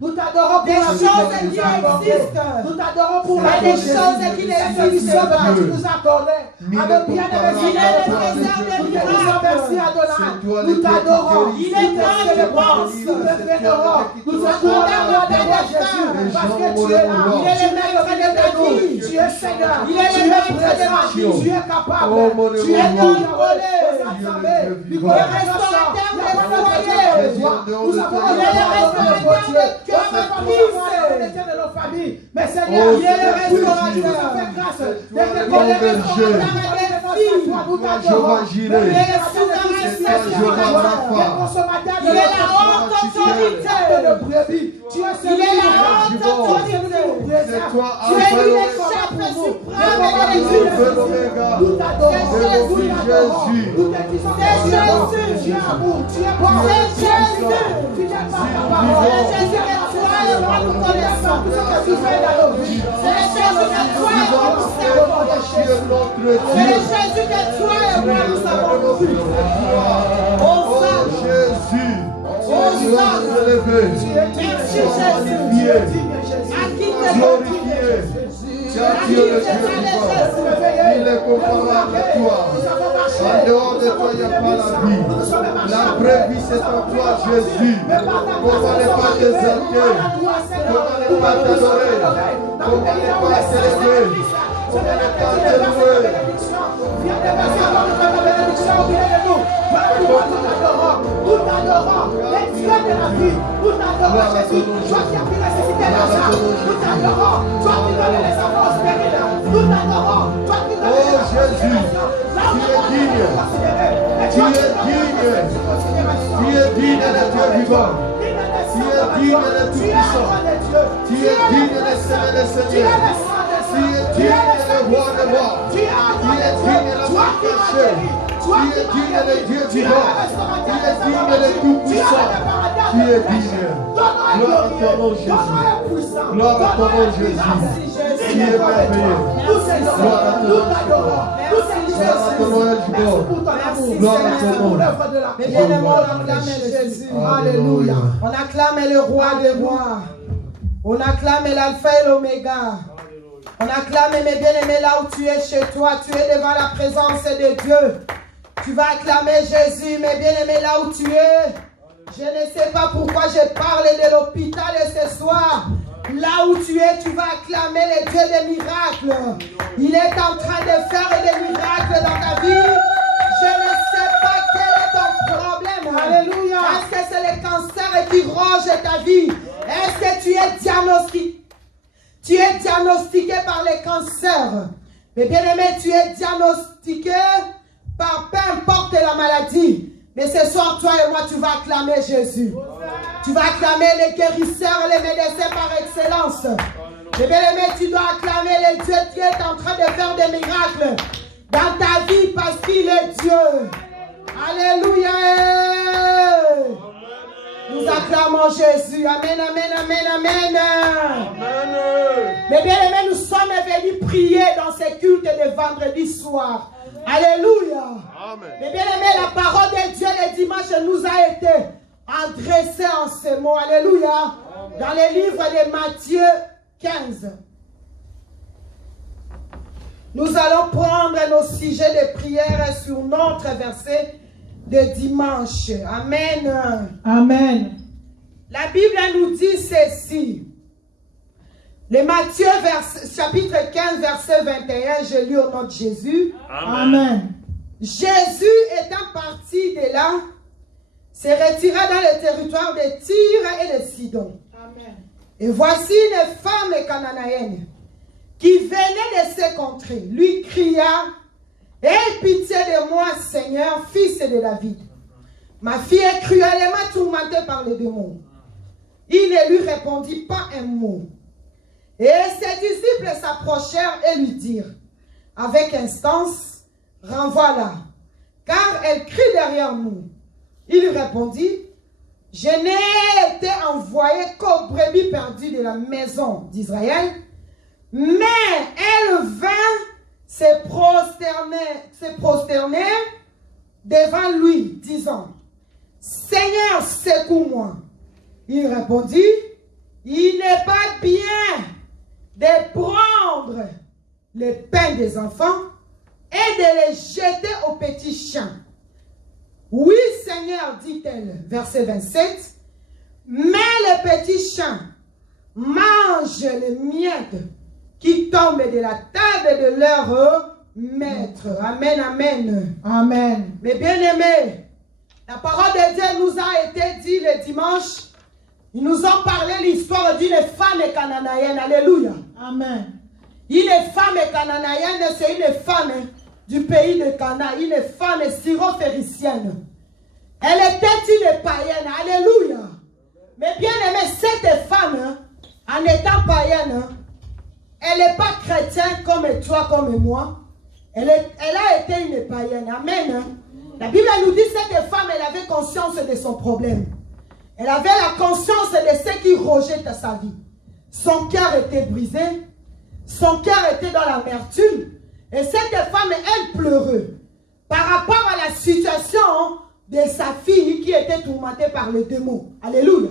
Nous t'adorons pour Des la choses qui existent. Nous t'adorons pour la des choses qui n'existent pas. Tu nous as donné. Avec bien Il est le trésor des miracles. Merci Adonai. Nous t'adorons. Il est grand et dépenses. Nous te vénérons. Nous te condamnons derrière Jésus. Parce que tu es là. Il est le maître de ta vie. Tu es Seigneur. Il est le maître de ma vie. Tu es capable. Tu es contrôlé. Il est restaurateur des foyers. Nous avons le restaurateur de cœur de nos familles. Mais Seigneur, il est le restaurateur. Tu nous as fait grâce. Il est le restaurateur nous t'adorons. Il est le consommateur de la haute autorité de brebis. Tu es celui qui nous préserve. Tu es lui le chef suprême de l'Église. Nous t'adorons. Nous t'adorons. Nous te disons que tu es amour. Tu es bon. C'est Jésus. Tu n'es pas ta parole. C'est Jésus que toi et moi nous connaissons. Tout ce que tu fais dans nos vies. C'est Jésus que toi et moi nous servons. C'est Jésus que toi et moi nous avons vu. Oh Jésus. Oh Merci Jésus. À qui te glorifier. Il est comparable à toi. En dehors de toi, il n'y a pas la vie. La vraie vie, c'est en toi, Jésus. Comment ne pas t'exalter? Comment ne pas t'adorer? Comment ne pas t'élever? Comment ne pas t'élever? Viens déverser dans notre bénédiction au milieu de nous. Nous t'adorons. Les dieux de la vie. Nous t'adorons, Jésus. Toi qui as pu ressusciter Lazare. Nous t'adorons. Toi qui donnes les enfants stériles. Nous t'adorons. Toi qui donnes les enfants Jésus. Tu es digne. Tu es digne. Tu es digne de Dieu vivant. Tu es digne de Tout-Puissant. Tu es digne de Seigneur des Seigneurs. Tu es digne de roi de roi. Tu es digne de la péché. Tu es digne de Dieu vivant. Tu es digne de Tout-Puissant. Tu es digne. Gloire à ton nom, Jésus. Gloire à ton nom, Jésus. Tu es merveilleux. Gloire à ton nom, gloire à ton nom, gloire à ton nom. Mais bien aimé, on acclame Jésus. Alléluia. On acclame le roi des rois. On acclame l'alpha et l'oméga. On acclame, mes bien-aimés, là où tu es chez toi, tu es devant la présence de Dieu. Tu vas acclamer Jésus, mes bien-aimés, là où tu es. Je ne sais pas pourquoi je parle de l'hôpital ce soir. Là où tu es, tu vas acclamer le Dieu des miracles. Il est en train de faire des miracles dans ta vie. Je ne sais pas quel est ton problème. Alléluia. Est-ce que c'est le cancer qui ronge ta vie? Est-ce que tu es diagnostiqué? Tu es diagnostiqué par le cancer. Mais bien aimé, tu es diagnostiqué par peu importe la maladie. Mais ce soir, toi et moi, tu vas acclamer Jésus. Tu vas acclamer les guérisseurs, les médecins par excellence. Mais bien aimé, tu dois acclamer les dieux qui est en train de faire des miracles dans ta vie parce qu'il est Dieu. Alléluia. Nous acclamons Jésus. Amen, amen, amen, amen. Mais bien aimé, nous sommes venus prier dans ces cultes de vendredi soir. Alléluia. Mais bien aimé, la parole de Dieu le dimanche nous a été adressée en ces mots. Alléluia. Dans le livre de Matthieu 15. Nous allons prendre nos sujets de prière sur notre verset de dimanche. Amen. Amen. La Bible nous dit ceci. Le Matthieu chapitre 15 verset 21, je lis au nom de Jésus. Amen. Jésus étant parti de là, se retira dans le territoire de Tyr et de Sidon. Amen. Et voici une femme cananéenne qui venait de ces contrées, lui cria: aie pitié de moi, Seigneur, fils de David. Ma fille est cruellement tourmentée par les démons. Il ne lui répondit pas un mot. Et ses disciples s'approchèrent et lui dirent avec instance: renvoie-la, car elle crie derrière nous. Il lui répondit: je n'ai été envoyé qu'aux brebis perdues de la maison d'Israël. Mais elle vint se prosterner devant lui, disant: Seigneur, secoue-moi. Il répondit: il n'est pas bien de prendre le pain des enfants et de les jeter aux petits chiens. Oui, Seigneur, dit-elle, verset 27, mais les petits chiens mangent les miettes qui tombent de la table de leur maître. Amen, amen. Amen. Mais bien aimés, la parole de Dieu nous a été dit le dimanche. Ils nous ont parlé l'histoire d'une femme cananéenne. Alléluia. Amen. Une femme cananéenne, c'est une femme du pays de Cana, une femme syro-phéricienne. Elle était une païenne. Alléluia. Mais bien aimé, cette femme, en étant païenne, elle n'est pas chrétienne comme toi, comme moi. Elle a été une païenne. Amen. La Bible nous dit que cette femme, elle avait conscience de son problème. Elle avait la conscience de ce qui rejette sa vie. Son cœur était brisé. Son cœur était dans l'amertume. Et cette femme, elle pleurait par rapport à la situation de sa fille qui était tourmentée par le démon. Alléluia.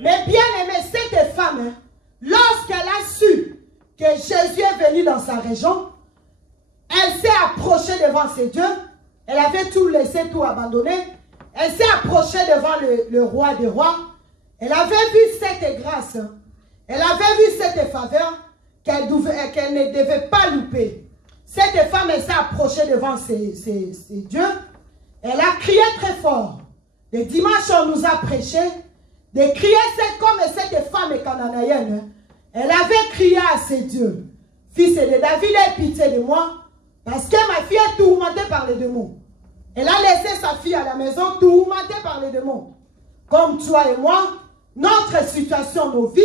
Mais bien aimé, cette femme, lorsqu'elle a su que Jésus est venu dans sa région, elle s'est approchée devant ses dieux. Elle avait tout laissé, tout abandonné. Elle s'est approchée devant le roi des rois. Elle avait vu cette grâce. Elle avait vu cette faveur qu'elle ne devait pas louper. Cette femme, elle s'est approchée devant ses dieux. Elle a crié très fort. Le dimanche, on nous a prêché de crier, c'est comme cette femme cananéenne. Elle avait crié à ses dieux. Fils de David, aie pitié de moi, parce que ma fille est tourmentée par les démons. Elle a laissé sa fille à la maison tourmentée par les démons. Comme toi et moi, notre situation, nos vies,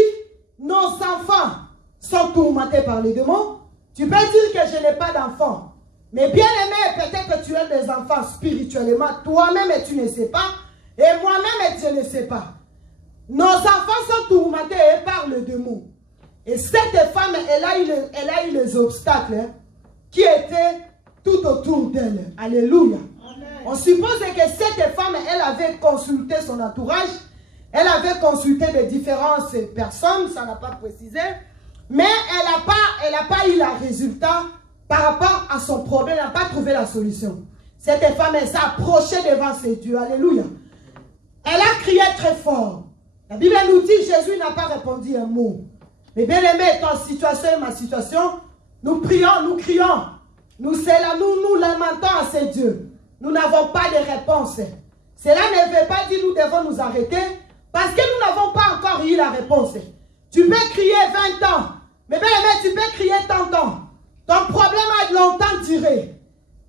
nos enfants sont tourmentés par les démons. Tu peux dire que je n'ai pas d'enfants. Mais bien aimé, peut-être que tu as des enfants spirituellement. Toi-même, tu ne sais pas. Et moi-même, je ne sais pas. Nos enfants sont tourmentés par le démon. Et cette femme, elle a eu les obstacles qui étaient tout autour d'elle. Alléluia. Amen. On suppose que cette femme, elle avait consulté son entourage. Elle avait consulté de différentes personnes, ça n'a pas précisé. Mais elle n'a pas eu le résultat par rapport à son problème. Elle n'a pas trouvé la solution. Cette femme, elle s'est approchée devant ses dieux. Alléluia. Elle a crié très fort. La Bible nous dit, Jésus n'a pas répondu un mot. Mais bien aimé, ton situation et ma situation, nous prions, nous crions. Nous lamentons à ces dieux. Nous n'avons pas de réponse. Cela ne veut pas dire que nous devons nous arrêter parce que nous n'avons pas encore eu la réponse. Tu peux crier 20 ans. Mais bien aimé, tu peux crier tant ans. Ton problème a longtemps duré.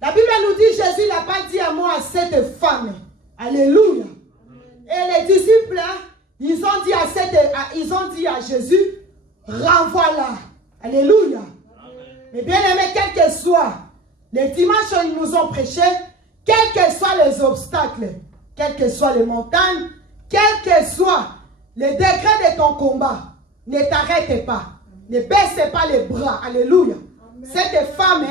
La Bible nous dit, Jésus n'a pas dit à moi, à cette femme. Alléluia. Et les disciples, ils ont dit à Jésus, renvoie-la. Alléluia. Mais bien aimé, quel que soit les dimanches où ils nous ont prêché, quels que soient les obstacles, quelles que soient les montagnes, quels que soient les degrés de ton combat, ne t'arrête pas. Ne baisse pas les bras. Alléluia. Amen. Cette femme,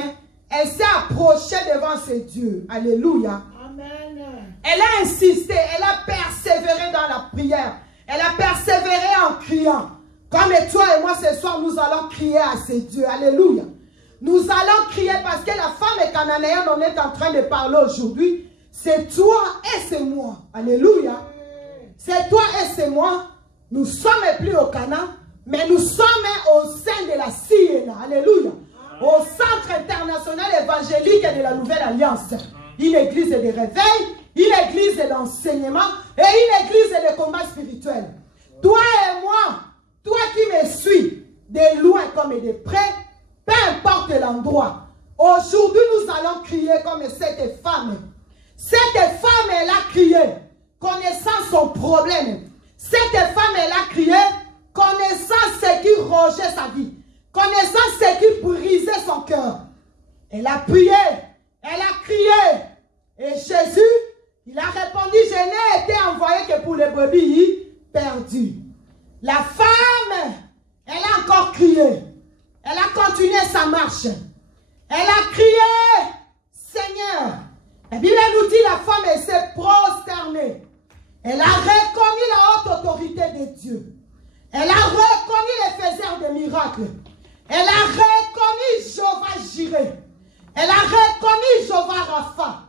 elle s'est approchée devant ses dieux. Alléluia. Amen. Elle a insisté, elle a persévéré dans la prière. Elle a persévéré en criant. Comme toi et moi ce soir, nous allons crier à ces dieux. Alléluia. Nous allons crier parce que la femme cananéenne dont on est en train de parler aujourd'hui, c'est toi et c'est moi. Alléluia. C'est toi et c'est moi. Nous ne sommes plus au Cana, mais nous sommes au sein de la Siena. Alléluia. Au Centre international évangélique de la Nouvelle Alliance. Une église de réveil, une église d'enseignement et une église de combat spirituel. Toi et moi, toi qui me suis, de loin comme de près, peu importe l'endroit. Aujourd'hui, nous allons crier comme cette femme. Cette femme, elle a crié, connaissant son problème. Cette femme, elle a crié, connaissant ce qui rongeait sa vie. Connaissant ce qui brisait son cœur. Elle a prié, elle a crié. Et Jésus, il a répondu, je n'ai été envoyé que pour les brebis perdues. La femme, elle a encore crié. Elle a continué sa marche. Elle a crié, Seigneur. La Bible nous dit, la femme, elle s'est prosternée. Elle a reconnu la haute autorité de Dieu. Elle a reconnu les faiseurs de miracles. Elle a reconnu Jéhovah Jireh. Elle a reconnu Jéhovah Rapha.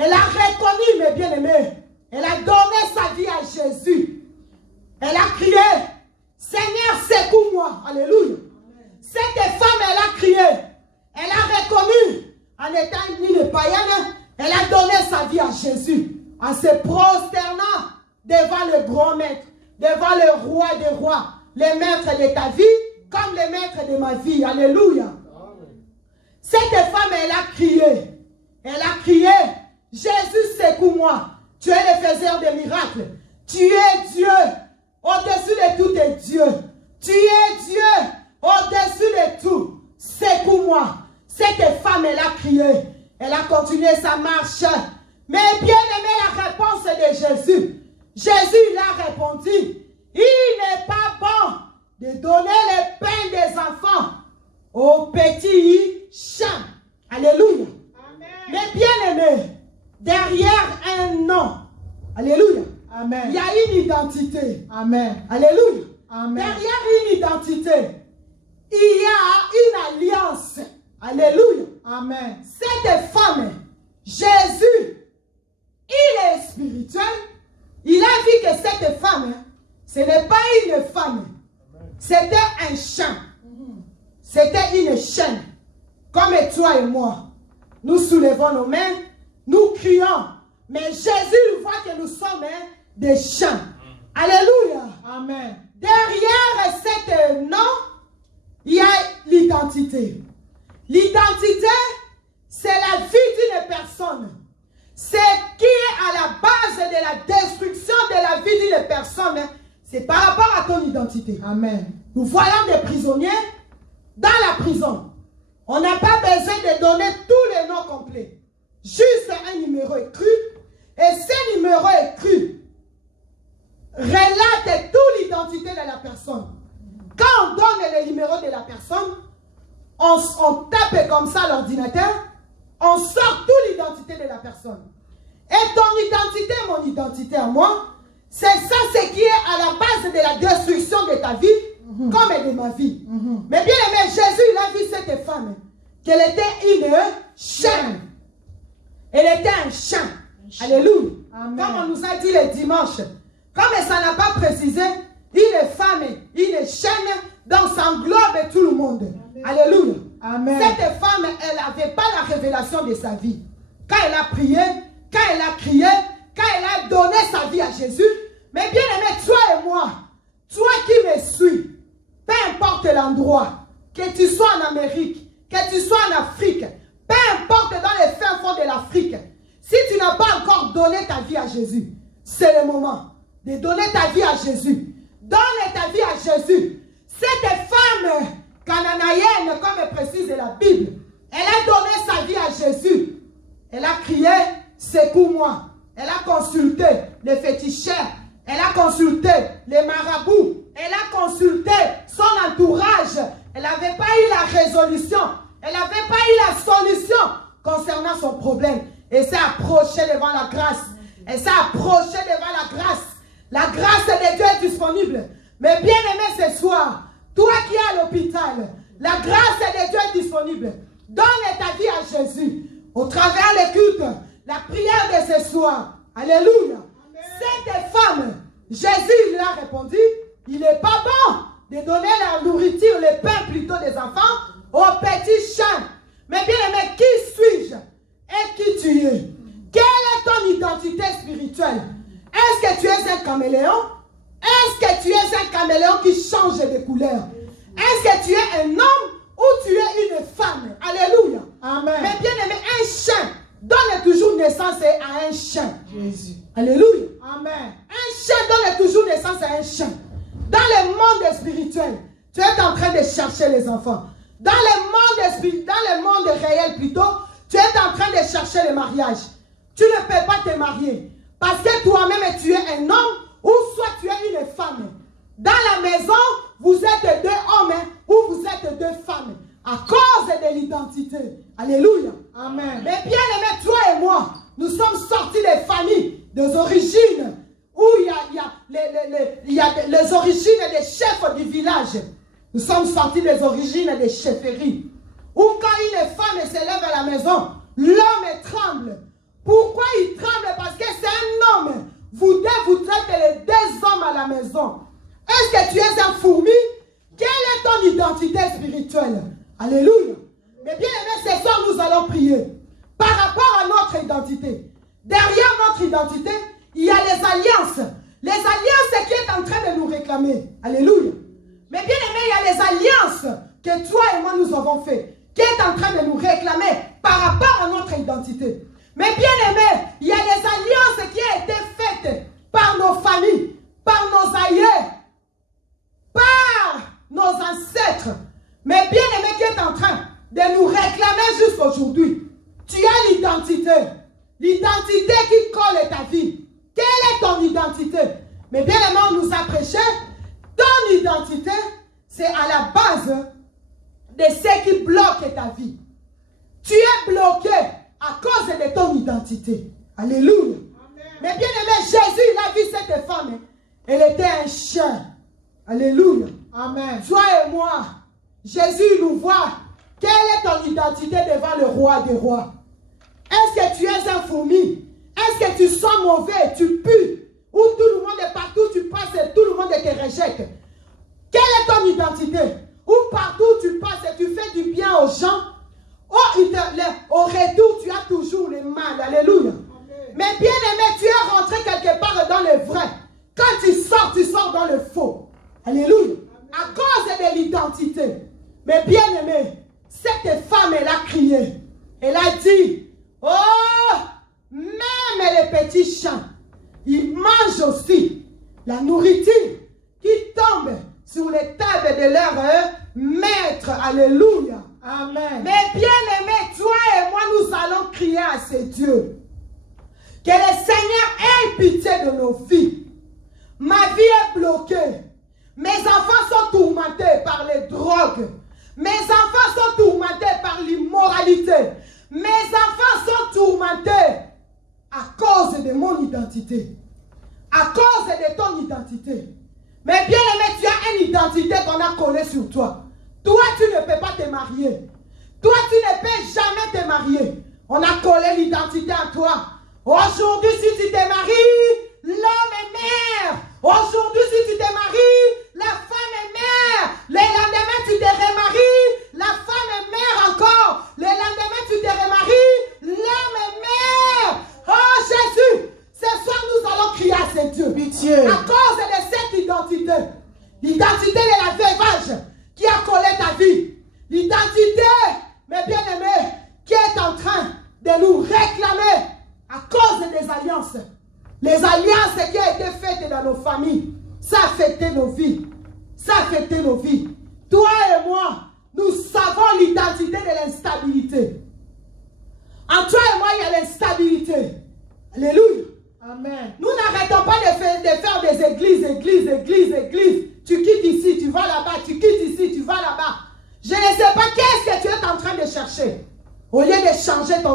Elle a reconnu, mes bien-aimés. Elle a donné sa vie à Jésus. Elle a crié, Seigneur, secoue-moi. Alléluia. Cette femme, elle a crié. Elle a reconnu, en étant une païenne, elle a donné sa vie à Jésus. En se prosternant devant le grand maître, devant le roi des rois, le maître de ta vie, comme le maître de ma vie. Alléluia. Cette femme, elle a crié. Elle a crié, Jésus, secoue-moi. Tu es le faiseur de miracles. Tu es Dieu. Au-dessus de tout est Dieu. Tu es Dieu. Au-dessus de tout. Secoue-moi. Cette femme, elle a crié. Elle a continué sa marche. Mais bien aimé la réponse de Jésus. Jésus, il a répondu, il n'est pas bon de donner le pain des enfants aux petits chiens. Alléluia. Amen. Mais bien aimé, derrière un nom, alléluia, amen, il y a une identité. Amen. Alléluia. Amen. Derrière une identité, il y a une alliance. Alléluia. Amen. Cette femme, Jésus, il est spirituel. Il a vu que cette femme, ce n'est pas une femme. C'était un chien. C'était une chaîne. Comme toi et moi. Nous soulevons nos mains, nous crions. Mais Jésus voit que nous sommes des chiens. Alléluia. Amen. Derrière cet nom, il y a l'identité. L'identité, c'est la vie d'une personne. C'est qui est à la base de la destruction de la vie d'une personne. C'est par rapport à ton identité. Amen. Nous voyons des prisonniers dans la prison. On n'a pas besoin de donner tous les noms complets. Juste un numéro écrit. Et ce numéro écrit relate toute l'identité de la personne. Quand on donne le numéro de la personne, on tape comme ça l'ordinateur, on sort toute l'identité de la personne. Et ton identité, mon identité à moi, c'est ça ce qui est à la base de la destruction de ta vie, comme de ma vie. Mais bien aimé, Jésus, il a vu cette femme, qu'elle était une chaîne. Elle était un chien. Alléluia. Amen. Comme on nous a dit le dimanche, comme ça n'a pas précisé, une femme, une chaîne, donc ça englobe tout le monde. Amen. Alléluia. Amen. Cette femme, elle n'avait pas la révélation de sa vie. Quand elle a prié, quand elle a crié, quand elle a donné sa vie à Jésus, mais bien aimé, toi et moi, toi qui me suis, peu importe l'endroit, que tu sois en Amérique, que tu sois en Afrique, peu importe dans les fins fonds de l'Afrique, si tu n'as pas encore donné ta vie à Jésus, c'est le moment de donner ta vie à Jésus. Donne ta vie à Jésus. Cette femme cananéenne, comme précise la Bible, elle a donné sa vie à Jésus. Elle a crié, secoue-moi. Elle a consulté les féticheurs. Elle a consulté les marabouts. Elle a consulté son entourage. Elle n'avait pas eu la résolution. Elle n'avait pas eu la solution concernant son problème. Elle s'est approchée devant la grâce. Elle s'est approchée devant la grâce. La grâce de Dieu est disponible. Mais bien aimé ce soir, toi qui es à l'hôpital, la grâce de Dieu est disponible. Donne ta vie à Jésus. Au travers des cultes, la prière de ce soir. Alléluia. Amen. Cette femme, Jésus lui a répondu, il n'est pas bon de donner la nourriture, le pain plutôt des enfants, aux petits chiens. Mais bien aimé, qui suis-je et qui tu es? Quelle est ton identité spirituelle? Est-ce que tu es un caméléon? Est-ce que tu es un caméléon qui change de couleur? Est-ce que tu es un homme ou tu es une femme? Alléluia. Amen. Mais bien aimé, un chien donne toujours naissance à un chien. Jésus. Alléluia. Amen. Un chien donne toujours naissance à un chien. Dans le monde spirituel, tu es en train de chercher les enfants. Dans le monde réel plutôt, tu es en train de chercher le mariage. Tu ne peux pas te marier. Parce que toi-même, tu es un homme ou soit tu es une femme. Dans la maison, vous êtes deux hommes ou vous êtes deux femmes. À cause de l'identité. Alléluia. Amen. Mais bien aimé, toi et moi, nous sommes sortis des familles, des origines, où il y a les origines des chefs du village. Nous sommes sortis des origines des chefferies. Où quand une femme s'élève à la maison, l'homme tremble. Pourquoi il tremble? Parce que c'est un homme. Vous deux, vous traitez les deux hommes à la maison. Est-ce que tu es un fourmi? Quelle est ton identité spirituelle? Alléluia. Mais bien aimé, ce soir, nous allons prier par rapport à notre identité. Derrière notre identité, il y a les alliances. Les alliances qui est en train de nous réclamer. Alléluia. Mais bien aimé, il y a les alliances que toi et moi nous avons fait, qui est en train de nous réclamer par rapport à notre identité. Mais bien aimé, il y a les alliances qui ont été faites par nos familles, par nos aïeux, par nos ancêtres. Mais bien aimé, qui est en train de nous réclamer jusqu'aujourd'hui. Tu as l'identité. L'identité qui colle ta vie. Quelle est ton identité? Mais bien aimé, on nous a prêché. Ton identité, c'est à la base de ce qui bloque ta vie. Tu es bloqué à cause de ton identité. Alléluia. Amen. Mais bien aimé, Jésus, il a vu cette femme. Elle était un chien. Alléluia. Amen. Toi et moi, Jésus nous voit. Quelle est ton identité devant le roi des rois? Est-ce que tu es un fourmi? Est-ce que tu sens mauvais? Tu pues? Ou tout le monde est partout, tu passes et tout le monde te rejette? Quelle est ton identité? Ou partout tu passes et tu fais du bien aux gens? Au retour, tu as toujours le mal. Alléluia. Amen. Mais bien aimé, tu es rentré quelque part dans le vrai. Quand tu sors dans le faux. Alléluia. Amen. À cause de l'identité. Mais bien aimé, cette femme, elle a crié. Elle a dit, oh, même les petits chiens, ils mangent aussi la nourriture qui tombe sur les tables de leur maître. Alléluia. Amen. Mais bien aimé, toi et moi, nous allons crier à ce Dieu. Que le Seigneur ait pitié de nos vies. Ma vie est bloquée. Mes enfants sont tourmentés par les drogues. Mes enfants sont tourmentés par l'immoralité. Mes enfants sont tourmentés à cause de mon identité. À cause de ton identité. Mais bien aimé, tu as une identité qu'on a collée sur toi. Toi, tu ne peux pas te marier. Toi, tu ne peux jamais te marier. On a collé l'identité à toi. Aujourd'hui, si tu te maries, l'homme est mère. Aujourd'hui, si tu te maries, la femme est mère. Le lendemain, tu te remaries, la femme est mère encore. Le lendemain, tu te remaries, l'homme est mère. Oh Jésus, ce soir, nous allons crier à ce Dieu. Pitié. À cause de cette identité. L'identité de la veuvage qui a collé ta vie. L'identité, mes bien-aimés, qui est en train de nous réclamer à cause des alliances. Les alliances qui ont été faites dans nos familles, ça a affecté nos vies. Ça a affecté nos vies. Toi et moi, nous savons l'identité de l'instabilité. En toi et moi, il y a l'instabilité. Alléluia. Amen. Nous n'arrêtons pas de faire des églises. Tu quittes ici, tu vas là-bas. Tu quittes ici, tu vas là-bas. Je ne sais pas qu'est-ce que tu es en train de chercher. Au lieu de changer ton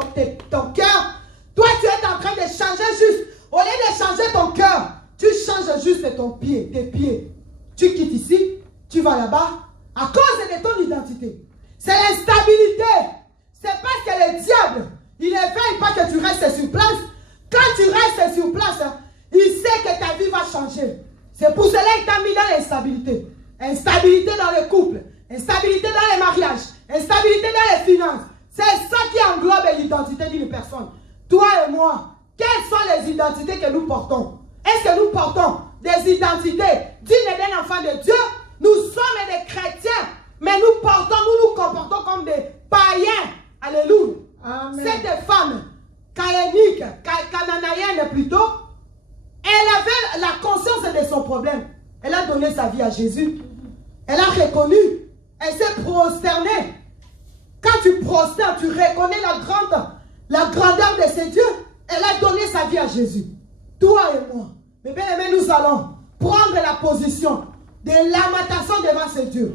cœur, toi tu es en train de changer juste. Au lieu de changer ton cœur, tu changes juste tes pieds. Tu quittes ici, tu vas là-bas. À cause de ton identité. C'est l'instabilité. C'est parce que le diable, il ne veut pas que tu restes sur place. Quand tu restes sur place, il sait que ta vie va changer. C'est pour cela qu'il t'a mis dans l'instabilité. Instabilité dans le couple, instabilité dans les mariages, instabilité dans les finances. C'est ça qui englobe l'identité d'une personne. Toi et moi, quelles sont les identités que nous portons? Est-ce que nous portons des identités dignes d'un enfant de Dieu? Nous sommes des chrétiens, mais nous nous comportons comme des païens. Alléluia. Amen. Cette femme, cananéenne plutôt, elle avait la conscience de son problème. Elle a donné sa vie à Jésus. Elle a reconnu. Elle s'est prosternée. Quand tu prosternes, tu reconnais la grandeur de ce Dieu. Elle a donné sa vie à Jésus. Toi et moi. Mais bien aimé, nous allons prendre la position de lamentation devant ce Dieu.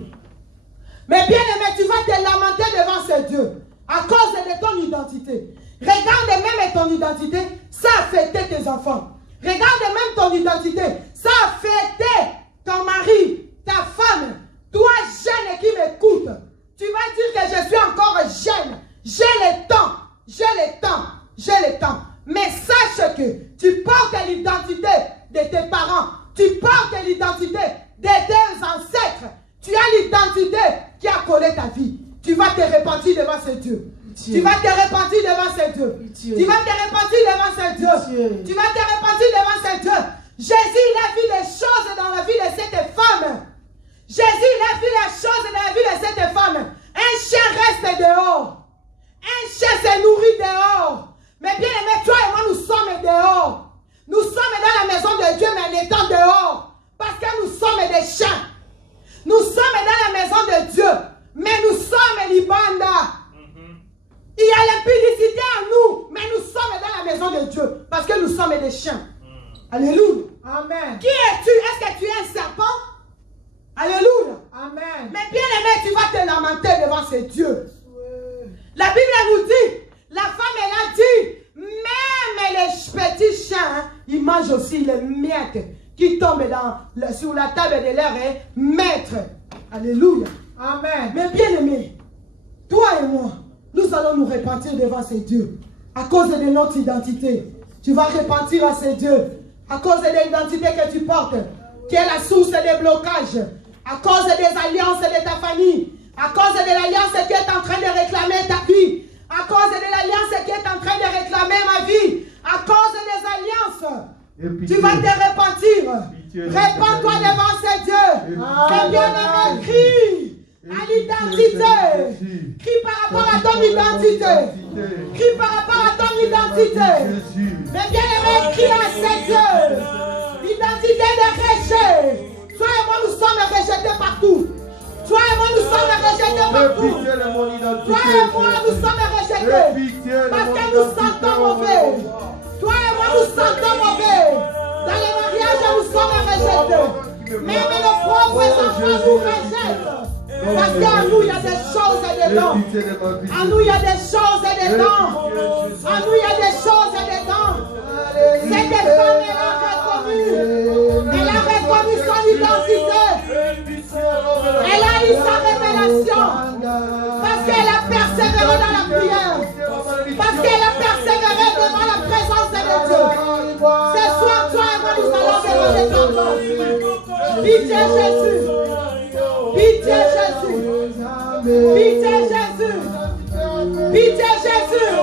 Mais bien aimé, tu vas te lamenter devant ce Dieu à cause de ton identité. Regarde même ton identité, ça a affecté tes enfants. Regarde même ton identité, ça a affecté ton mari, ta femme. Toi, jeune qui m'écoute, tu vas dire que je suis encore jeune. J'ai le temps. Mais portes l'identité de tes ancêtres. Tu as l'identité qui a collé ta vie. Tu vas te repentir devant ce Dieu. Tu vas te repentir devant ce Dieu. Tu vas te repentir devant ce Dieu. Tu vas te repentir devant ce Dieu. Jésus, il a vu les choses dans la vie de cette femme. Jésus, il a vu les choses dans la vie de cette femme. Un chien reste dehors. Un chien se nourrit dehors. Mais bien aimé, toi et moi, nous sommes dehors. Nous sommes dans la maison de Dieu, mais en étant dehors. Parce que nous sommes des chiens. Nous sommes dans la maison de Dieu, mais nous sommes libanda. Il y a l'impudicité en nous, mais nous sommes dans la maison de Dieu, parce que nous sommes des chiens. Alléluia. Amen. Qui es-tu? Est-ce que tu es un serpent? Alléluia. Amen. Mais bien aimé, tu vas te lamenter devant ce Dieu. La Bible nous dit, la femme elle a dit, même les petits chiens, ils mangent aussi les miettes qui tombent sur la table de leur maître. Alléluia. Amen. Mais bien aimé, toi et moi, nous allons nous repentir devant ces dieux à cause de notre identité. Tu vas repentir à ces dieux à cause de l'identité que tu portes, qui est la source des blocages, à cause des alliances de ta famille, à cause de l'alliance qui est en train de réclamer ta vie, à cause de l'alliance qui est en train de réclamer ma vie, à cause des alliances. Tu vas te repentir. Répands-toi devant ces dieux. Fais bien aimé, crie à l'identité. Crie par rapport à ton identité. Crie par rapport à ton identité. Mais bien aimé, crie à ces dieux. L'identité des rejet. Toi et moi, nous sommes rejetés partout. Toi et moi, nous sommes rejetés partout. Toi et moi, nous sommes rejetés. Parce que nous sentons mauvais. Toi et moi, nous sentons mauvais. Dans les mariages, nous sommes rejetés. Même nos propres enfants nous rejettent. Parce qu'en nous, il y a des choses dedans. En nous, il y a des choses dedans. En nous, il y a des choses dedans. Cette femme, elle a reconnu. Elle a reconnu son identité. Elle a eu sa révélation. Parce qu'elle a persévéré dans la prière. Parce qu'elle a persévéré devant la présence de Dieu. Ce soir, toi et moi, nous allons demander ton nom. Pitié Jésus. Pitié Jésus. Pitié Jésus. Pitié Jésus.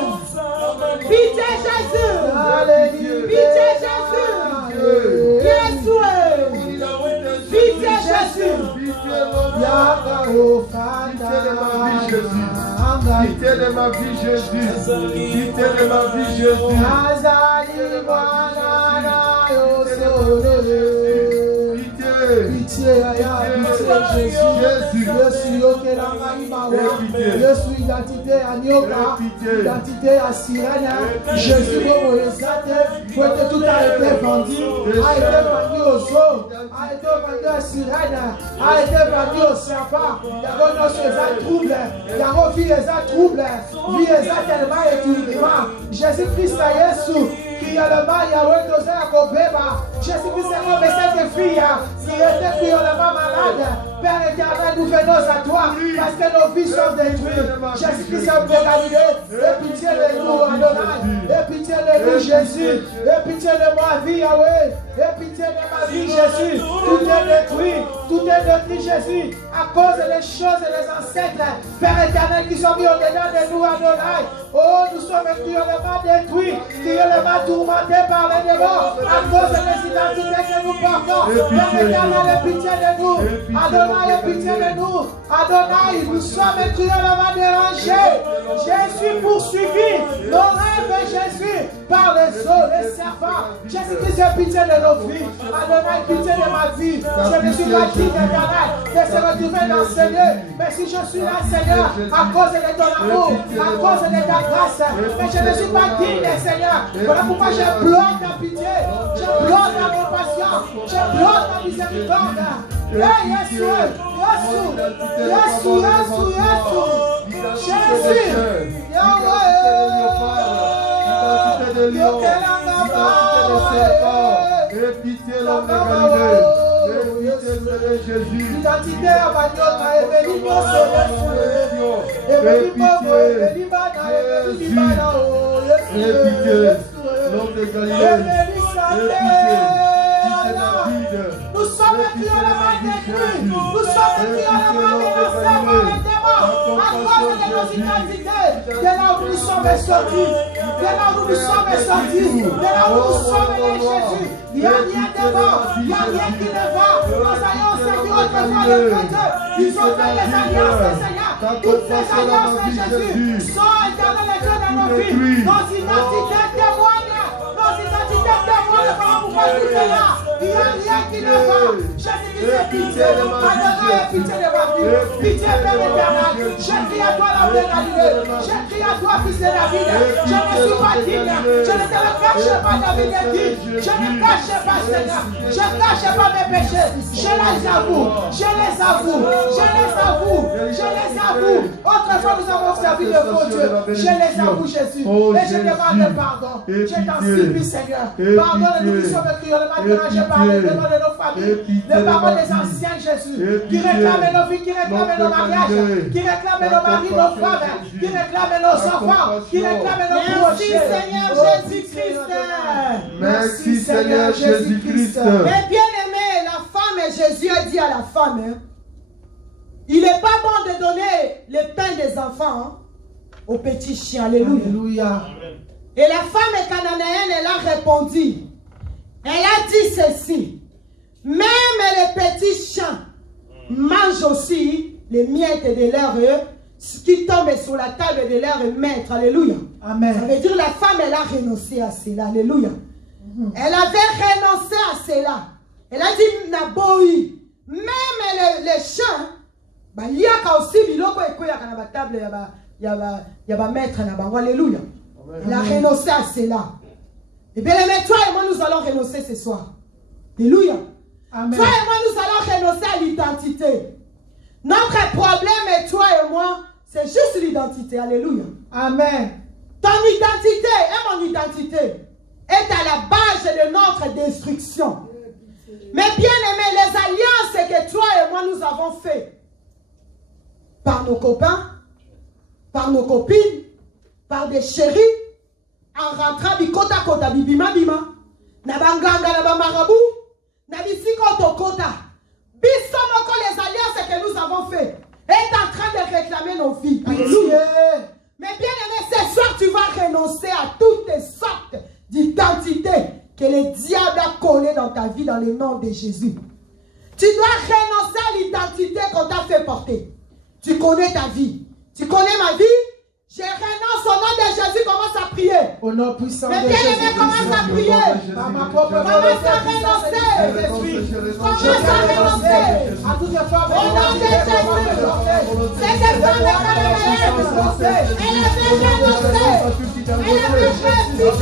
Pitié Jésus. Pitié Jésus. Jésus. Pitié Jésus. Pitié de ma vie, Jésus. Pitié de ma vie, Jésus. Pitié, Jésus. Je suis identité à Nyoka, identité à Sirène. Jésus, pour tout a été vendu, a été vendu aux eaux, a été vendu à Sirène, a été vendu au serpent. Il y a nos choses troubles, il y a vie les troubles, vie les tellement étourdiment. Jésus-Christ a Jésus. Qui a le mal, il y a un dosé à Kobeba. Jésus-Christ est comme cette fille qui était cruellement malade. Père éternel, nous venons à toi parce que nos vies sont détruites. Jésus-Christ est pour Galilée. Aie pitié de nous, Adonai. Aie pitié de nous, Jésus. Aie pitié de ma vie, Yahweh. Aie pitié de ma vie, Jésus. Tout est détruit. Tout est détruit, Jésus. À cause des choses des ancêtres, Père éternel, qui sont mis au-dedans de nous, Adonai. Oh, nous sommes cruellement détruits, cruellement tourmentés par les démons à cause des identités que nous portons. Père éternel, aie pitié de nous. Adonai, aie pitié de nous. Adonai, nous sommes cruellement dérangés. Jésus poursuivi. Nos rêves, Jésus, par les eaux, les serpents. Jésus-Christ, aie pitié de nos vies. Adonai, pitié de ma vie. Je ne suis pas digne, éternel, de se retrouver dans ce lieu. Mais si je suis là, Seigneur, à cause de ton amour, à cause de ta grâce, mais je ne suis pas digne, Seigneur. Voilà pourquoi je bloque ta pitié, je bloque ta compassion, je bloque ta miséricorde. Jésus, l'identité à Bagnoka et Bénigno et Bénimo et Bénibana et Bénibana et pitié, l'homme de Galilée, et pitié, nous sommes cruellement détruits. Nous sommes cruellement menacés par les démons à cause de nos identités. De là où nous sommes sortis. De là où nous sommes sortis. De là où nous sommes nés Jésus. Il n'y a rien de bon. Il n'y a rien qui ne va. Nos alliances servi autrefois le prêtre. Ils ont fait les alliances, Seigneur. Toutes ces alliances de Jésus sont éternelles dans nos vies. Nos identités témoignent. Nos identités témoignent par rapport à tout cela. Il n'y a rien qui ne va. Jésus-Christ est pitié. Adonai est pitié de ma vie. Pitié, Père éternel. Je crie à toi, l'homme de Galilée. Je crie à toi, fils de David. Je ne suis pas digne. Je ne te le cache pas, David est dit. Je ne cache pas, Seigneur. Je ne cache pas mes péchés. Je les avoue. Je les avoue. Je les avoue. Je les avoue. Autrefois, nous avons servi de faux dieux. Je les avoue, Jésus. Et je demande pardon. Je t'en supplie, Seigneur. Pardonne-nous qui sommes criés. Maintenant, je parle de nos familles. Les paroles des anciens, Jésus. Qui réclament nos vies, qui réclament nos mariages, qui réclament nos maris, nos femmes, qui réclament nos enfants, qui réclament nos proches. Merci, Seigneur Jésus-Christ. Merci, Seigneur Jésus-Christ. Mais bien aimé, la femme, Jésus a dit à la femme, il n'est pas bon de donner le pain des enfants aux petits chiens. Alléluia. Et la femme cananéenne, elle a répondu. Elle a dit ceci. Même les petits chiens mangent aussi les miettes de leur qui tombent sur la table de leur maître. Alléluia. Amen. Ça veut dire la femme, elle a renoncé à cela. Alléluia. Elle avait renoncé à cela. Elle a dit, Naboui, même les chiens, il y a aussi biloko ekoya kana ba table ya ba maître na bango. Alléluia. Elle a renoncé à cela. Et bien, toi et moi, nous allons renoncer ce soir. Alléluia. Amen. Toi et moi, nous allons renoncer à l'identité. Notre problème, toi et moi, c'est juste l'identité. Alléluia. Amen. Ton identité et mon identité est à la base de notre destruction. Mais bien aimé, les alliances que toi et moi, nous avons faites par nos copains, par nos copines, par des chéris, en rentrant bikota kota bibima bima na banganga na bamarabu na bisikoto kota biso moko les alliances que nous avons fait est en train de réclamer nos vies. Mais bien aimé, ce soir tu vas renoncer à toutes les sortes d'identités que le diable a collées dans ta vie dans le nom de Jésus. Tu dois renoncer à l'identité qu'on t'a fait porter. Tu connais ta vie, tu connais ma vie. Je renonce au nom de Jésus, commence à prier. Au nom puissant de Jésus. Mais bien aimé, commence à prier. Par ma propre commence à renoncer. Commence à renoncer. À toutes les femmes. Au nom de Jésus. C'est des femmes cananéennes. Elle avait renoncé. Elle avait refusé.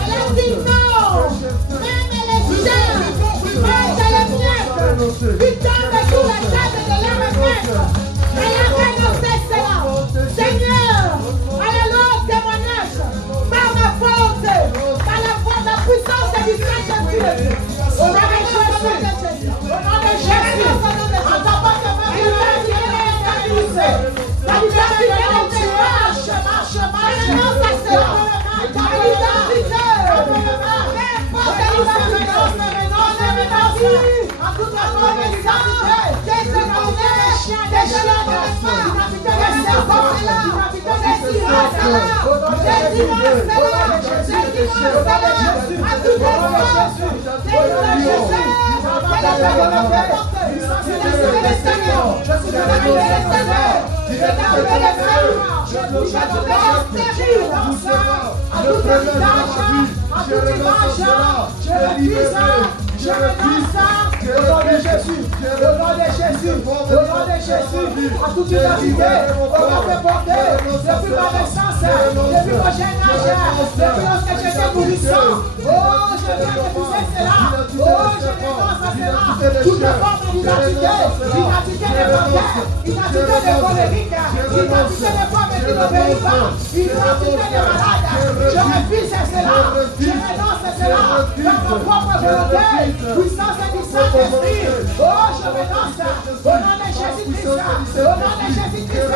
Elle a dit non. Même les chiens. Mangent les miettes. Putain de tout la table de leur maître. Elle a renoncé cela. Seigneur, alléluia, témoignage, par ma volonté, par la foi, la puissance du Saint-Esprit. Au nom de Jésus, au nom de Jésus, en ta part de ma vie, la identité de tu marche, renonce à cela, ta identité, à toute la forme d'identité, des chiens, des je renonce au nom de Jésus, au nom de Jésus, au nom de Jésus, à toute identité, on m'a fait porter depuis ma naissance, depuis mon jeune âge, depuis lorsque j'étais nourrissant. Oh, je viens refuser cela. Oh, je renonce à cela. Toutes les formes d'identité, identité de panthère, identité de colérique, identité de femme qui n'obéit pas, identité de malade. Je refuse cela. Je renonce à cela par ma propre volonté. Puissance du Saint-Esprit. Oh, je renonce au nom de Jésus-Christ. Au nom de Jésus-Christ. Je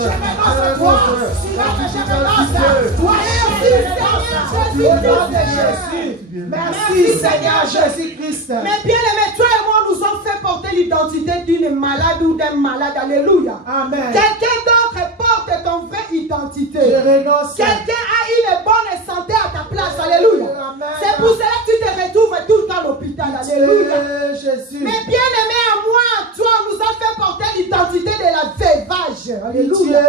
renonce à toi. Sinon que je renonce. Toi, Jésus. Au nom de Jésus. Merci, Seigneur Jésus-Christ. Mais bien aimé, toi et moi, l'identité d'une malade ou d'un malade. Alléluia. Amen. Quelqu'un d'autre porte ton vraie identité. Je renonce. Quelqu'un a une bonne santé à ta place. Alléluia. Amen. C'est pour cela que tu te retrouves tout le temps à l'hôpital. Alléluia. Jésus. Mais bien aimé à moi, toi, on nous a fait porter l'identité de la veuvage. Alléluia.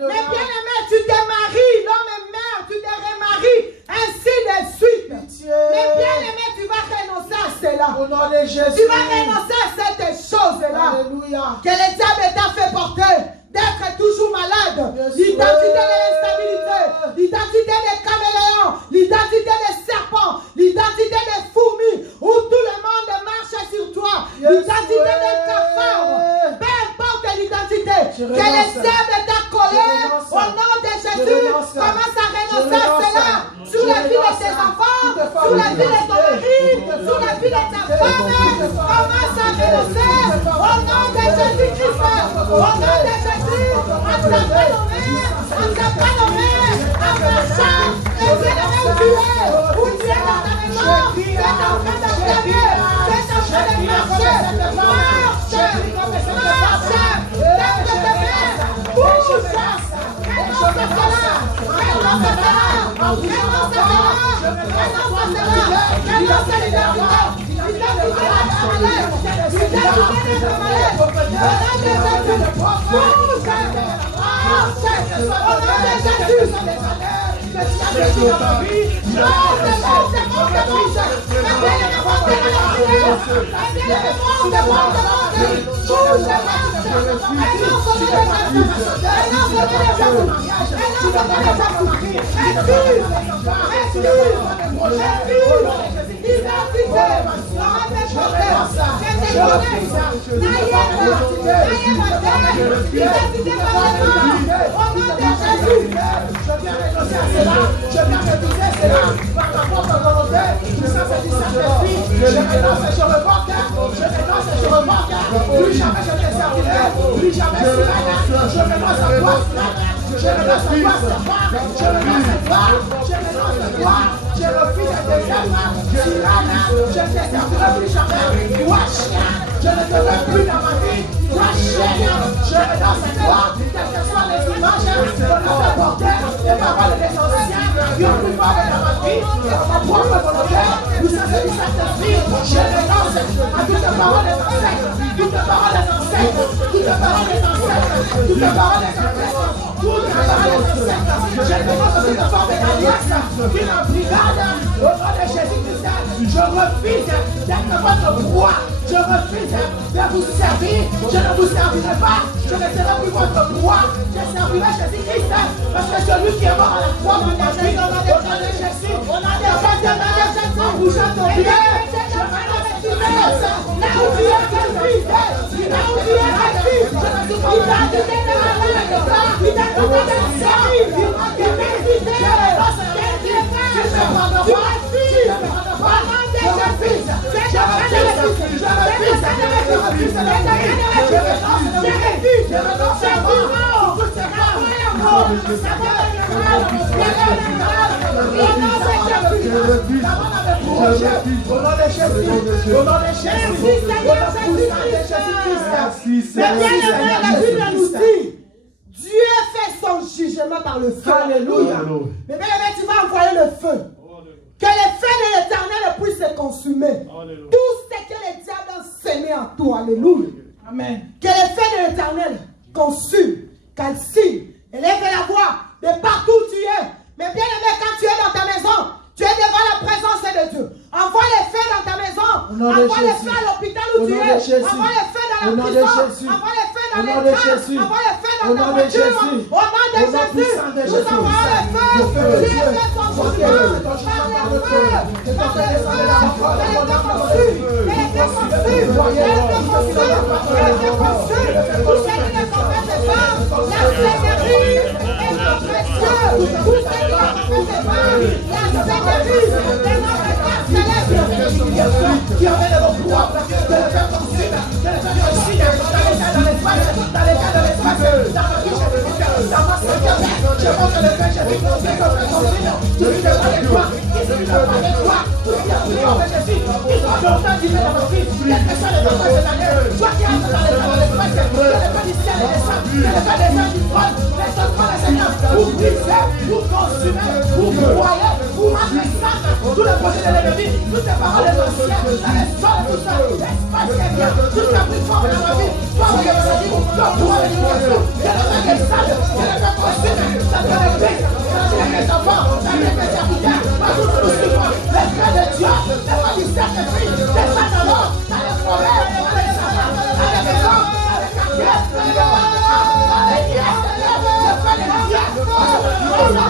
Mais bien aimé, tu te maries, l'homme est mère, tu te remaries, ainsi de suite. Mais bien aimé, tu vas renoncer à cela. Au nom de Jésus. Tu vas renoncer à cette chose-là. Alléluia. Que le diable t'a fait porter, d'être toujours malade. L'identité de l'instabilité, l'identité des caméléons, l'identité des serpents, l'identité des fourmis, où tout le monde marche sur toi. L'identité des cafards. Peu importe l'identité. Que le diable t'a collé, au nom de Jésus, commence à renoncer à cela. Sur la vie de tes enfants, sur la vie de ton mari, sur la vie de ta femme, commence à renoncer. Au nom de Jésus-Christ, au nom de Jésus, à ta prénommée, à marcher, et bien où tu es, où tu es dans ta maison, tu es en train de servir, tu es en train de marcher, marche, lève tes mains, bouge, renonce à cela, renonce à cela, renonce à cela, renonce à l'identité. Je ne te veux plus dans ma vie. Toi, chien, je renonce à toi. Quelles que soient les images qu'on a fait porter, les paroles des anciens qui ont pris part dans ma vie, et ma propre volonté, vous savez, du Saint-Esprit, je renonce à toutes les paroles des ancêtres, toutes les paroles des ancêtres, toutes les paroles des ancêtres, toutes les paroles des ancêtres, toutes les paroles des ancêtres. Je renonce à toute forme d'alliance qui est en brigade au nom de Jésus-Christ. Je refuse d'être votre roi. Je refuse de vous servir. Je ne vous servirai pas. Je ne serai plus votre roi. Je servirai Jésus-Christ. Parce que celui qui est mort à la croix m'a dit, au nom de Jésus, on a des pas de main de Jésus en bougeant ton pied. Je m'annonce tu restes. Là où tu es, Jésus. Là où tu es, Jésus. Je ne suis pas l'identité de ma mère. L'identité de la servir. L'identité. Tu me prends pas. Dieu fait son jugement par le feu. Alléluia. Mais bien, tu vas envoyer le feu. Que les feux de l'Éternel puissent se consumer. Alléluia. Tout ce que le diable a semé en toi. Alléluia. Amen. Que les feux de l'Éternel consument, calcine, élève la voix de partout où tu es. Mais bien aimé, quand tu es dans ta maison, tu es devant la présence de Dieu. Envoie les feux dans ta maison. Envoie les feux à l'hôpital où tu es. Envoie les feux dans la prison. Envoie les feux dans les trains. Envoie les feux dans ta voiture. Au nom de Jésus, nous envoyons les feux. Dieu fait son jugement par le feu. Par le feu. Elle est conçue. Elle est conçue. Elle est conçue. Elle est conçue. Tout ce qui est contre tes femmes, la sévérité est notre précieux. Tout ce qui est contre tes femmes, la sévérité est notre carte céleste. Qui avait le bon pouvoir de le faire conçue, de le faire réussir dans l'espace, dans l'état de l'espace, dans ma vie, dans ma santé. Je pense que le fait Jésus, c'est comme un conçu. Tu lui demandes de toi, il se lui demande de toi. Tout ce qui a pris en fait Jésus, il doit longtemps vivre dans ma vie. Quel que soit le temps de l'année, toi qui as Que le Père des anges du trône, laisse-toi le Seigneur, pour briser, pour consumer, pour broyer, pour rendre sac, tout le projet de l'ennemi, toutes les paroles de l'ancien, dans les sols, tout ça, l'espace qui est bien, toute la plus forte de ma vie, toi, vous avez dit, toi, pour avoir une question, que le Père des sages, que le Père consume, ça te le fait, ça te le fait enfants, ça te le fait serviteurs, pas tout le suivre, l'esprit de Dieu, les pas du sacrifice, les sacs de l'or, dans les forêts, dans les savants, dans les maisons, dans les quartiers, dans les bâtiments, dans les pièces, le Père des dieux, dans les portes, dans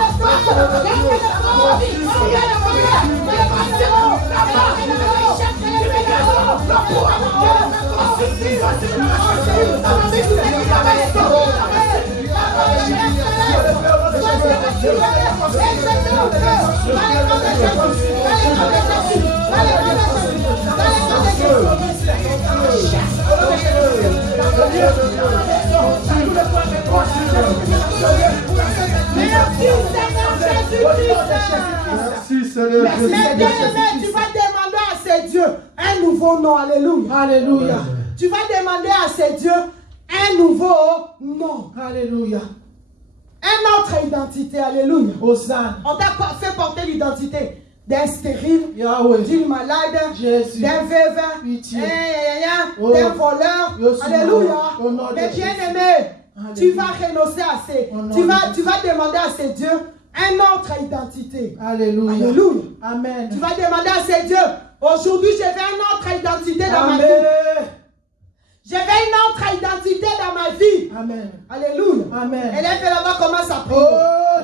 Merci Seigneur. Mais bien-aimé, tu vas demander à ces dieux un nouveau nom. Alléluia. Alléluia. Tu vas demander à ces dieux un nouveau nom. Alléluia. Une autre identité. Alléluia. Hosanna. On t'a fait porter l'identité d'un stérile, Yahweh. d'une malade, Jésus. d'un veuve, Pitié. d'un voleur. Yesu. Alléluia. Au nom de Mais Jésus. bien-aimé, tu Alléluia. vas renoncer à ces. Au nom Tu de vas demander à ces dieux une autre identité. Alléluia. Alléluia. Amen. Tu vas demander à ces dieux, aujourd'hui je veux une autre identité dans ma vie. Amen. Je veux une autre identité dans ma vie. Amen. Alléluia. Amen. Élève là-bas commence à prier. Oh,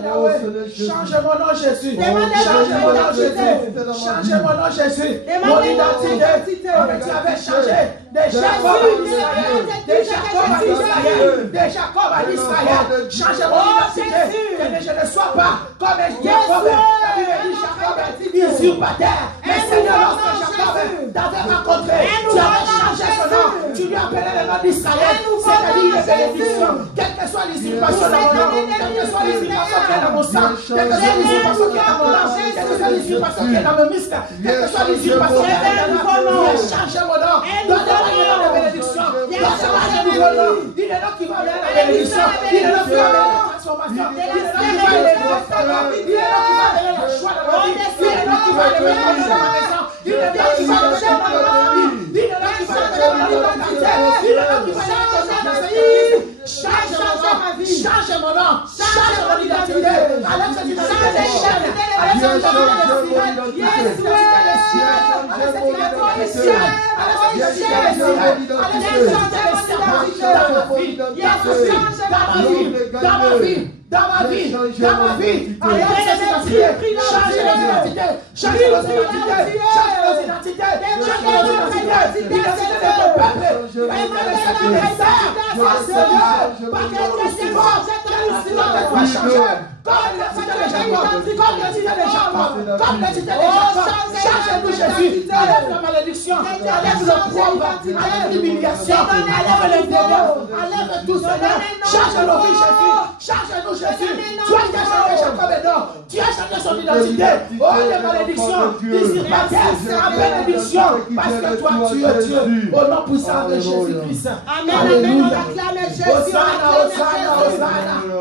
Yahweh, Seigneur Jésus. change mon nom Jésus. Demandez Change votre mon nom identité. Jésus. Change mon nom Jésus. Demandez Mon votre identité. identité. Oh, mais tu avais changé de Jacob à Israël. De Jacob à Israël. De Jacob à Israël. Change mon identité. Que je ne sois pas comme Jacob. La Bible dit Jacob est usurpateur. Mais Seigneur, lorsque Jacob t'avait rencontré, tu avais changé son nom. Tu lui appelais le nom d'Israël. C'est-à-dire une bénédiction. Quelle que soit l'usurpation de mon nom, quelle que soit l'usurpation qui est dans mon sang, quelle que soit l'usurpation qui est dans mon âme, quelle que soit l'usurpation qui est dans mes muscles, quelle que soit l'usurpation qui est dans mon nom, change mon nom. Donne-moi un nom de bénédiction. Donne-moi un nouveau nom. Il est là qui va amener la bénédiction. Il est là qui va amener la transformation. Il est là qui va amener il est là qui va amener le choix de ma vie. Il est là qui va amener le choix de ma maison. Il est là qui va amener mon famille. Il est là qui va amener mon identité. Il est là qui va amener ma vie. Change ma vie. Change mon nom. Change mon identité. Alors que tu m'as dit des chaînes. Alors que tu m'as dit des ciels. Yes, oui. Alors que tu m'as dit des ciels. Alors que tu m'as dit des ciels. Alors que tu m'as dit des dans ma vie, dans ma vie, arrête cette identité, change nos identités, change nos identités, change nos identités, change nos identités, l'identité de ton peuple, vraiment le salut des terres, Seigneur, par quel testament tu dois changer, comme l'identité de Jacob, comme l'identité de Jacob, comme l'identité de Jacob, change-nous Jésus, enlève la malédiction, enlève le pauvre, enlève l'humiliation, enlève le démon, enlève tout Seigneur, change nos vies Jésus, change-nous Jésus, toi qui as changé Jacob et non, tu as changé son identité, oh les malédictions, usurpateurs, en bénédiction, parce que toi tu es Dieu, au nom puissant de Jésus-Christ. Amen, amen, on acclame Jésus, on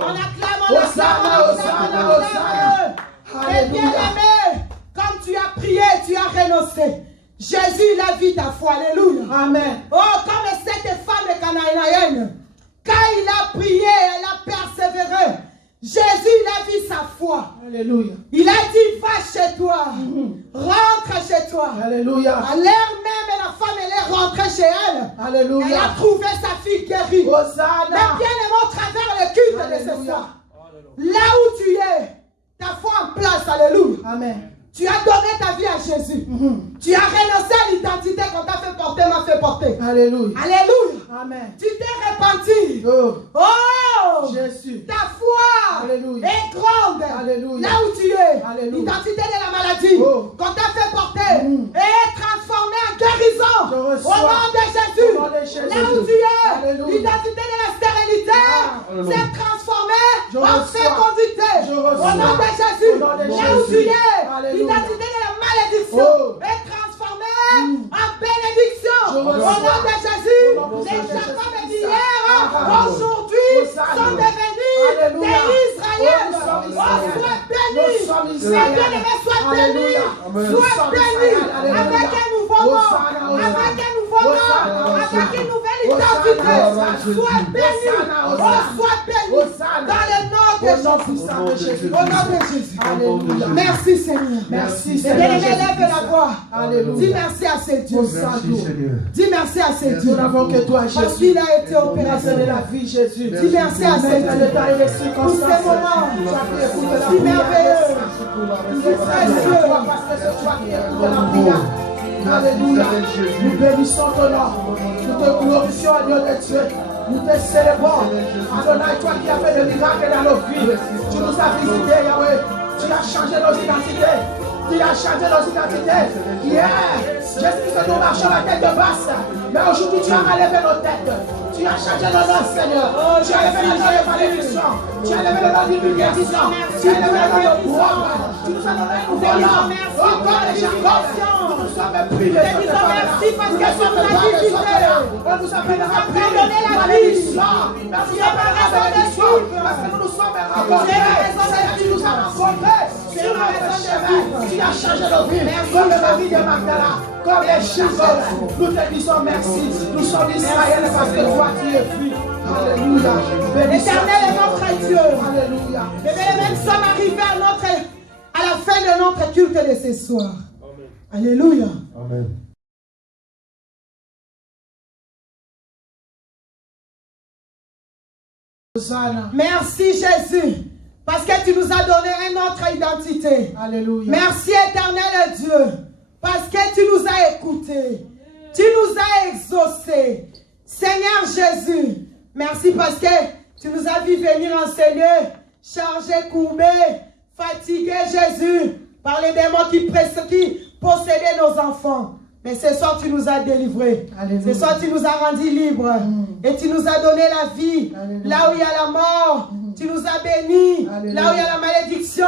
acclame. Et bien aimé, comme tu as prié, tu as renoncé. Jésus, il a vu ta foi, alléluia. Amen. Oh, comme cette femme cananéenne, quand il a prié, elle a persévéré. Jésus, il a vu sa foi. Alléluia. Il a dit, va chez toi. Rentre chez toi. Alléluia. À l'heure même, la femme, elle est rentrée chez elle. Alléluia. Elle a trouvé sa fille guérie. Hosanna. Mais bien aimé, au travers le culte de ce soir, là où tu es, ta foi en place, alléluia. Amen. Tu as donné ta vie à Jésus. Tu as renoncé à l'identité qu'on t'a fait porter, m'a fait porter. Alléluia. Alléluia. Amen. Tu t'es repenti. Oh. Oh, Jésus. ta foi Alléluia. est grande. Alléluia. Là où tu es, Alléluia. l'identité de la maladie qu'on t'a fait porter est transformée en guérison. Je Au reçois. nom de Jésus. Au nom de Jésus. Là où tu es, Alléluia. l'identité de la stérilité s'est transformée Je en reçois. fécondité. Je Au reçois. nom de Jésus. Au nom de Là où tu Jésus. es, Alléluia. l'identité de la malédiction Oh. est transformée en bénédiction. Je Au reçois. nom de Jésus. Au nom de Les Jésus. Jacob d'hier, Ah. aujourd'hui, Juifs sont devenus des Israéliens. Sois béni. Mes bien-aimés, sois béni. Sois béni. Avec un nouveau nom. Avec un nouveau nom. Avec une nouvelle identité. Sois béni. Sois béni. Dans le nom de Jésus. Au nom de Jésus. Alléluia. Merci Seigneur. Merci Seigneur. Bien-aimé, lève la voix. Alléluia. Dis merci à ce Dieu. Dis merci à ce Dieu. Nous n'avons que toi, Jésus. Parce qu'il a été opérateur de la vie, Jésus. Dis merci à ce Dieu. Pour ces moments, si merveilleux. C'est précieux. Parce que c'est toi qui écoutes la prière. Alléluia. Nous bénissons ton nom. Nous te glorifions, Dieu de Dieu. Nous te célébrons. Adonai, toi qui as fait des miracles dans nos vies. Tu nous as visités, Yahweh. Tu as changé nos identités. Tu as changé nos identités. Hier, Jésus, que nous marchons la tête basse. Mais aujourd'hui, tu as relevé nos têtes. Tu as changé nos noms, Seigneur. Tu as levé le nom de malédiction. Tu as levé le nom d'humiliation. Tu as levé le nom de gloire. Tu nous as donné un nouveau nom. Encore les Jacob. Nous sommes privés de cette merci parce que nous sommes diffusés. On nous a fait donné la malédiction. Merci à la malédiction. Parce que nous nous sommes rencontrés. Seigneur, tu nous as rencontrés. Sur le chemin, tu as changé nos vies. Comme la vie de Magdala. Comme les chasseurs, nous te disons merci. Nous sommes Israël parce que toi tu es vu. Alléluia. L'Éternel est notre Dieu. Alléluia. Et bien, nous sommes arrivés à la fin de notre culte de ce soir. Amen. Alléluia. Amen. Merci Jésus. Parce que tu nous as donné une autre identité. Alléluia. Merci éternel Dieu. Parce que tu nous as écoutés. Tu nous as exaucés. Seigneur Jésus, merci parce que tu nous as vu venir enseigner, chargé, courbé, fatigué, Jésus, par les démons qui possédaient nos enfants. Mais ce soir, tu nous as délivrés. Alléluia. Ce soir, tu nous as rendus libres. Et tu nous as donné la vie. Alléluia. Là où il y a la mort, tu nous as bénis. Alléluia. Là où il y a la malédiction,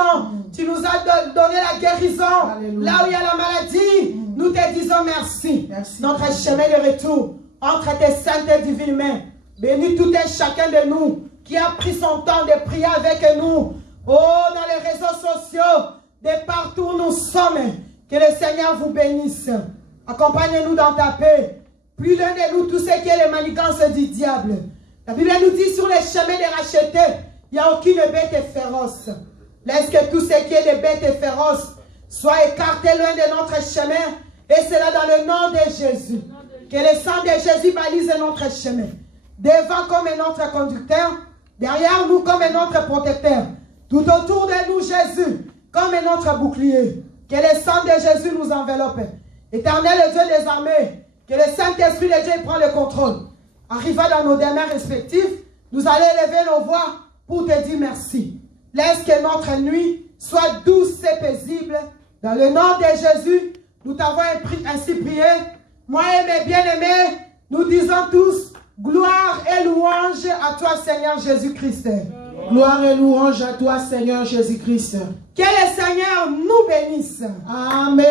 tu nous as donné la guérison. Alléluia. Là où il y a la maladie, nous te disons merci. Notre chemin de retour entre tes saintes et divines mains. Bénis tout et chacun de nous qui a pris son temps de prier avec nous. Oh, dans les réseaux sociaux, de partout où nous sommes. Que le Seigneur vous bénisse. Accompagne-nous dans ta paix. Plus l'un de nous, tout ce qui est les manigances du diable. La Bible nous dit sur les chemins des rachetés, il n'y a aucune bête féroce. Laisse que tout ce qui est des bêtes féroces soit écarté loin de notre chemin. Et cela dans le nom de Jésus. Que le sang de Jésus balise notre chemin. Devant comme notre conducteur, derrière nous comme notre protecteur. Tout autour de nous, Jésus, comme notre bouclier. Que le sang de Jésus nous enveloppe. Éternel Dieu des armées, que le Saint-Esprit de Dieu prend le contrôle. Arriva dans nos demeures respectives, nous allons élever nos voix pour te dire merci. Laisse que notre nuit soit douce et paisible. Dans le nom de Jésus, nous t'avons ainsi prié. Moi et mes bien-aimés, nous disons tous gloire et louange à toi, Seigneur Jésus-Christ. Gloire et louange à toi, Seigneur Jésus-Christ. Que le Seigneur nous bénisse. Amen.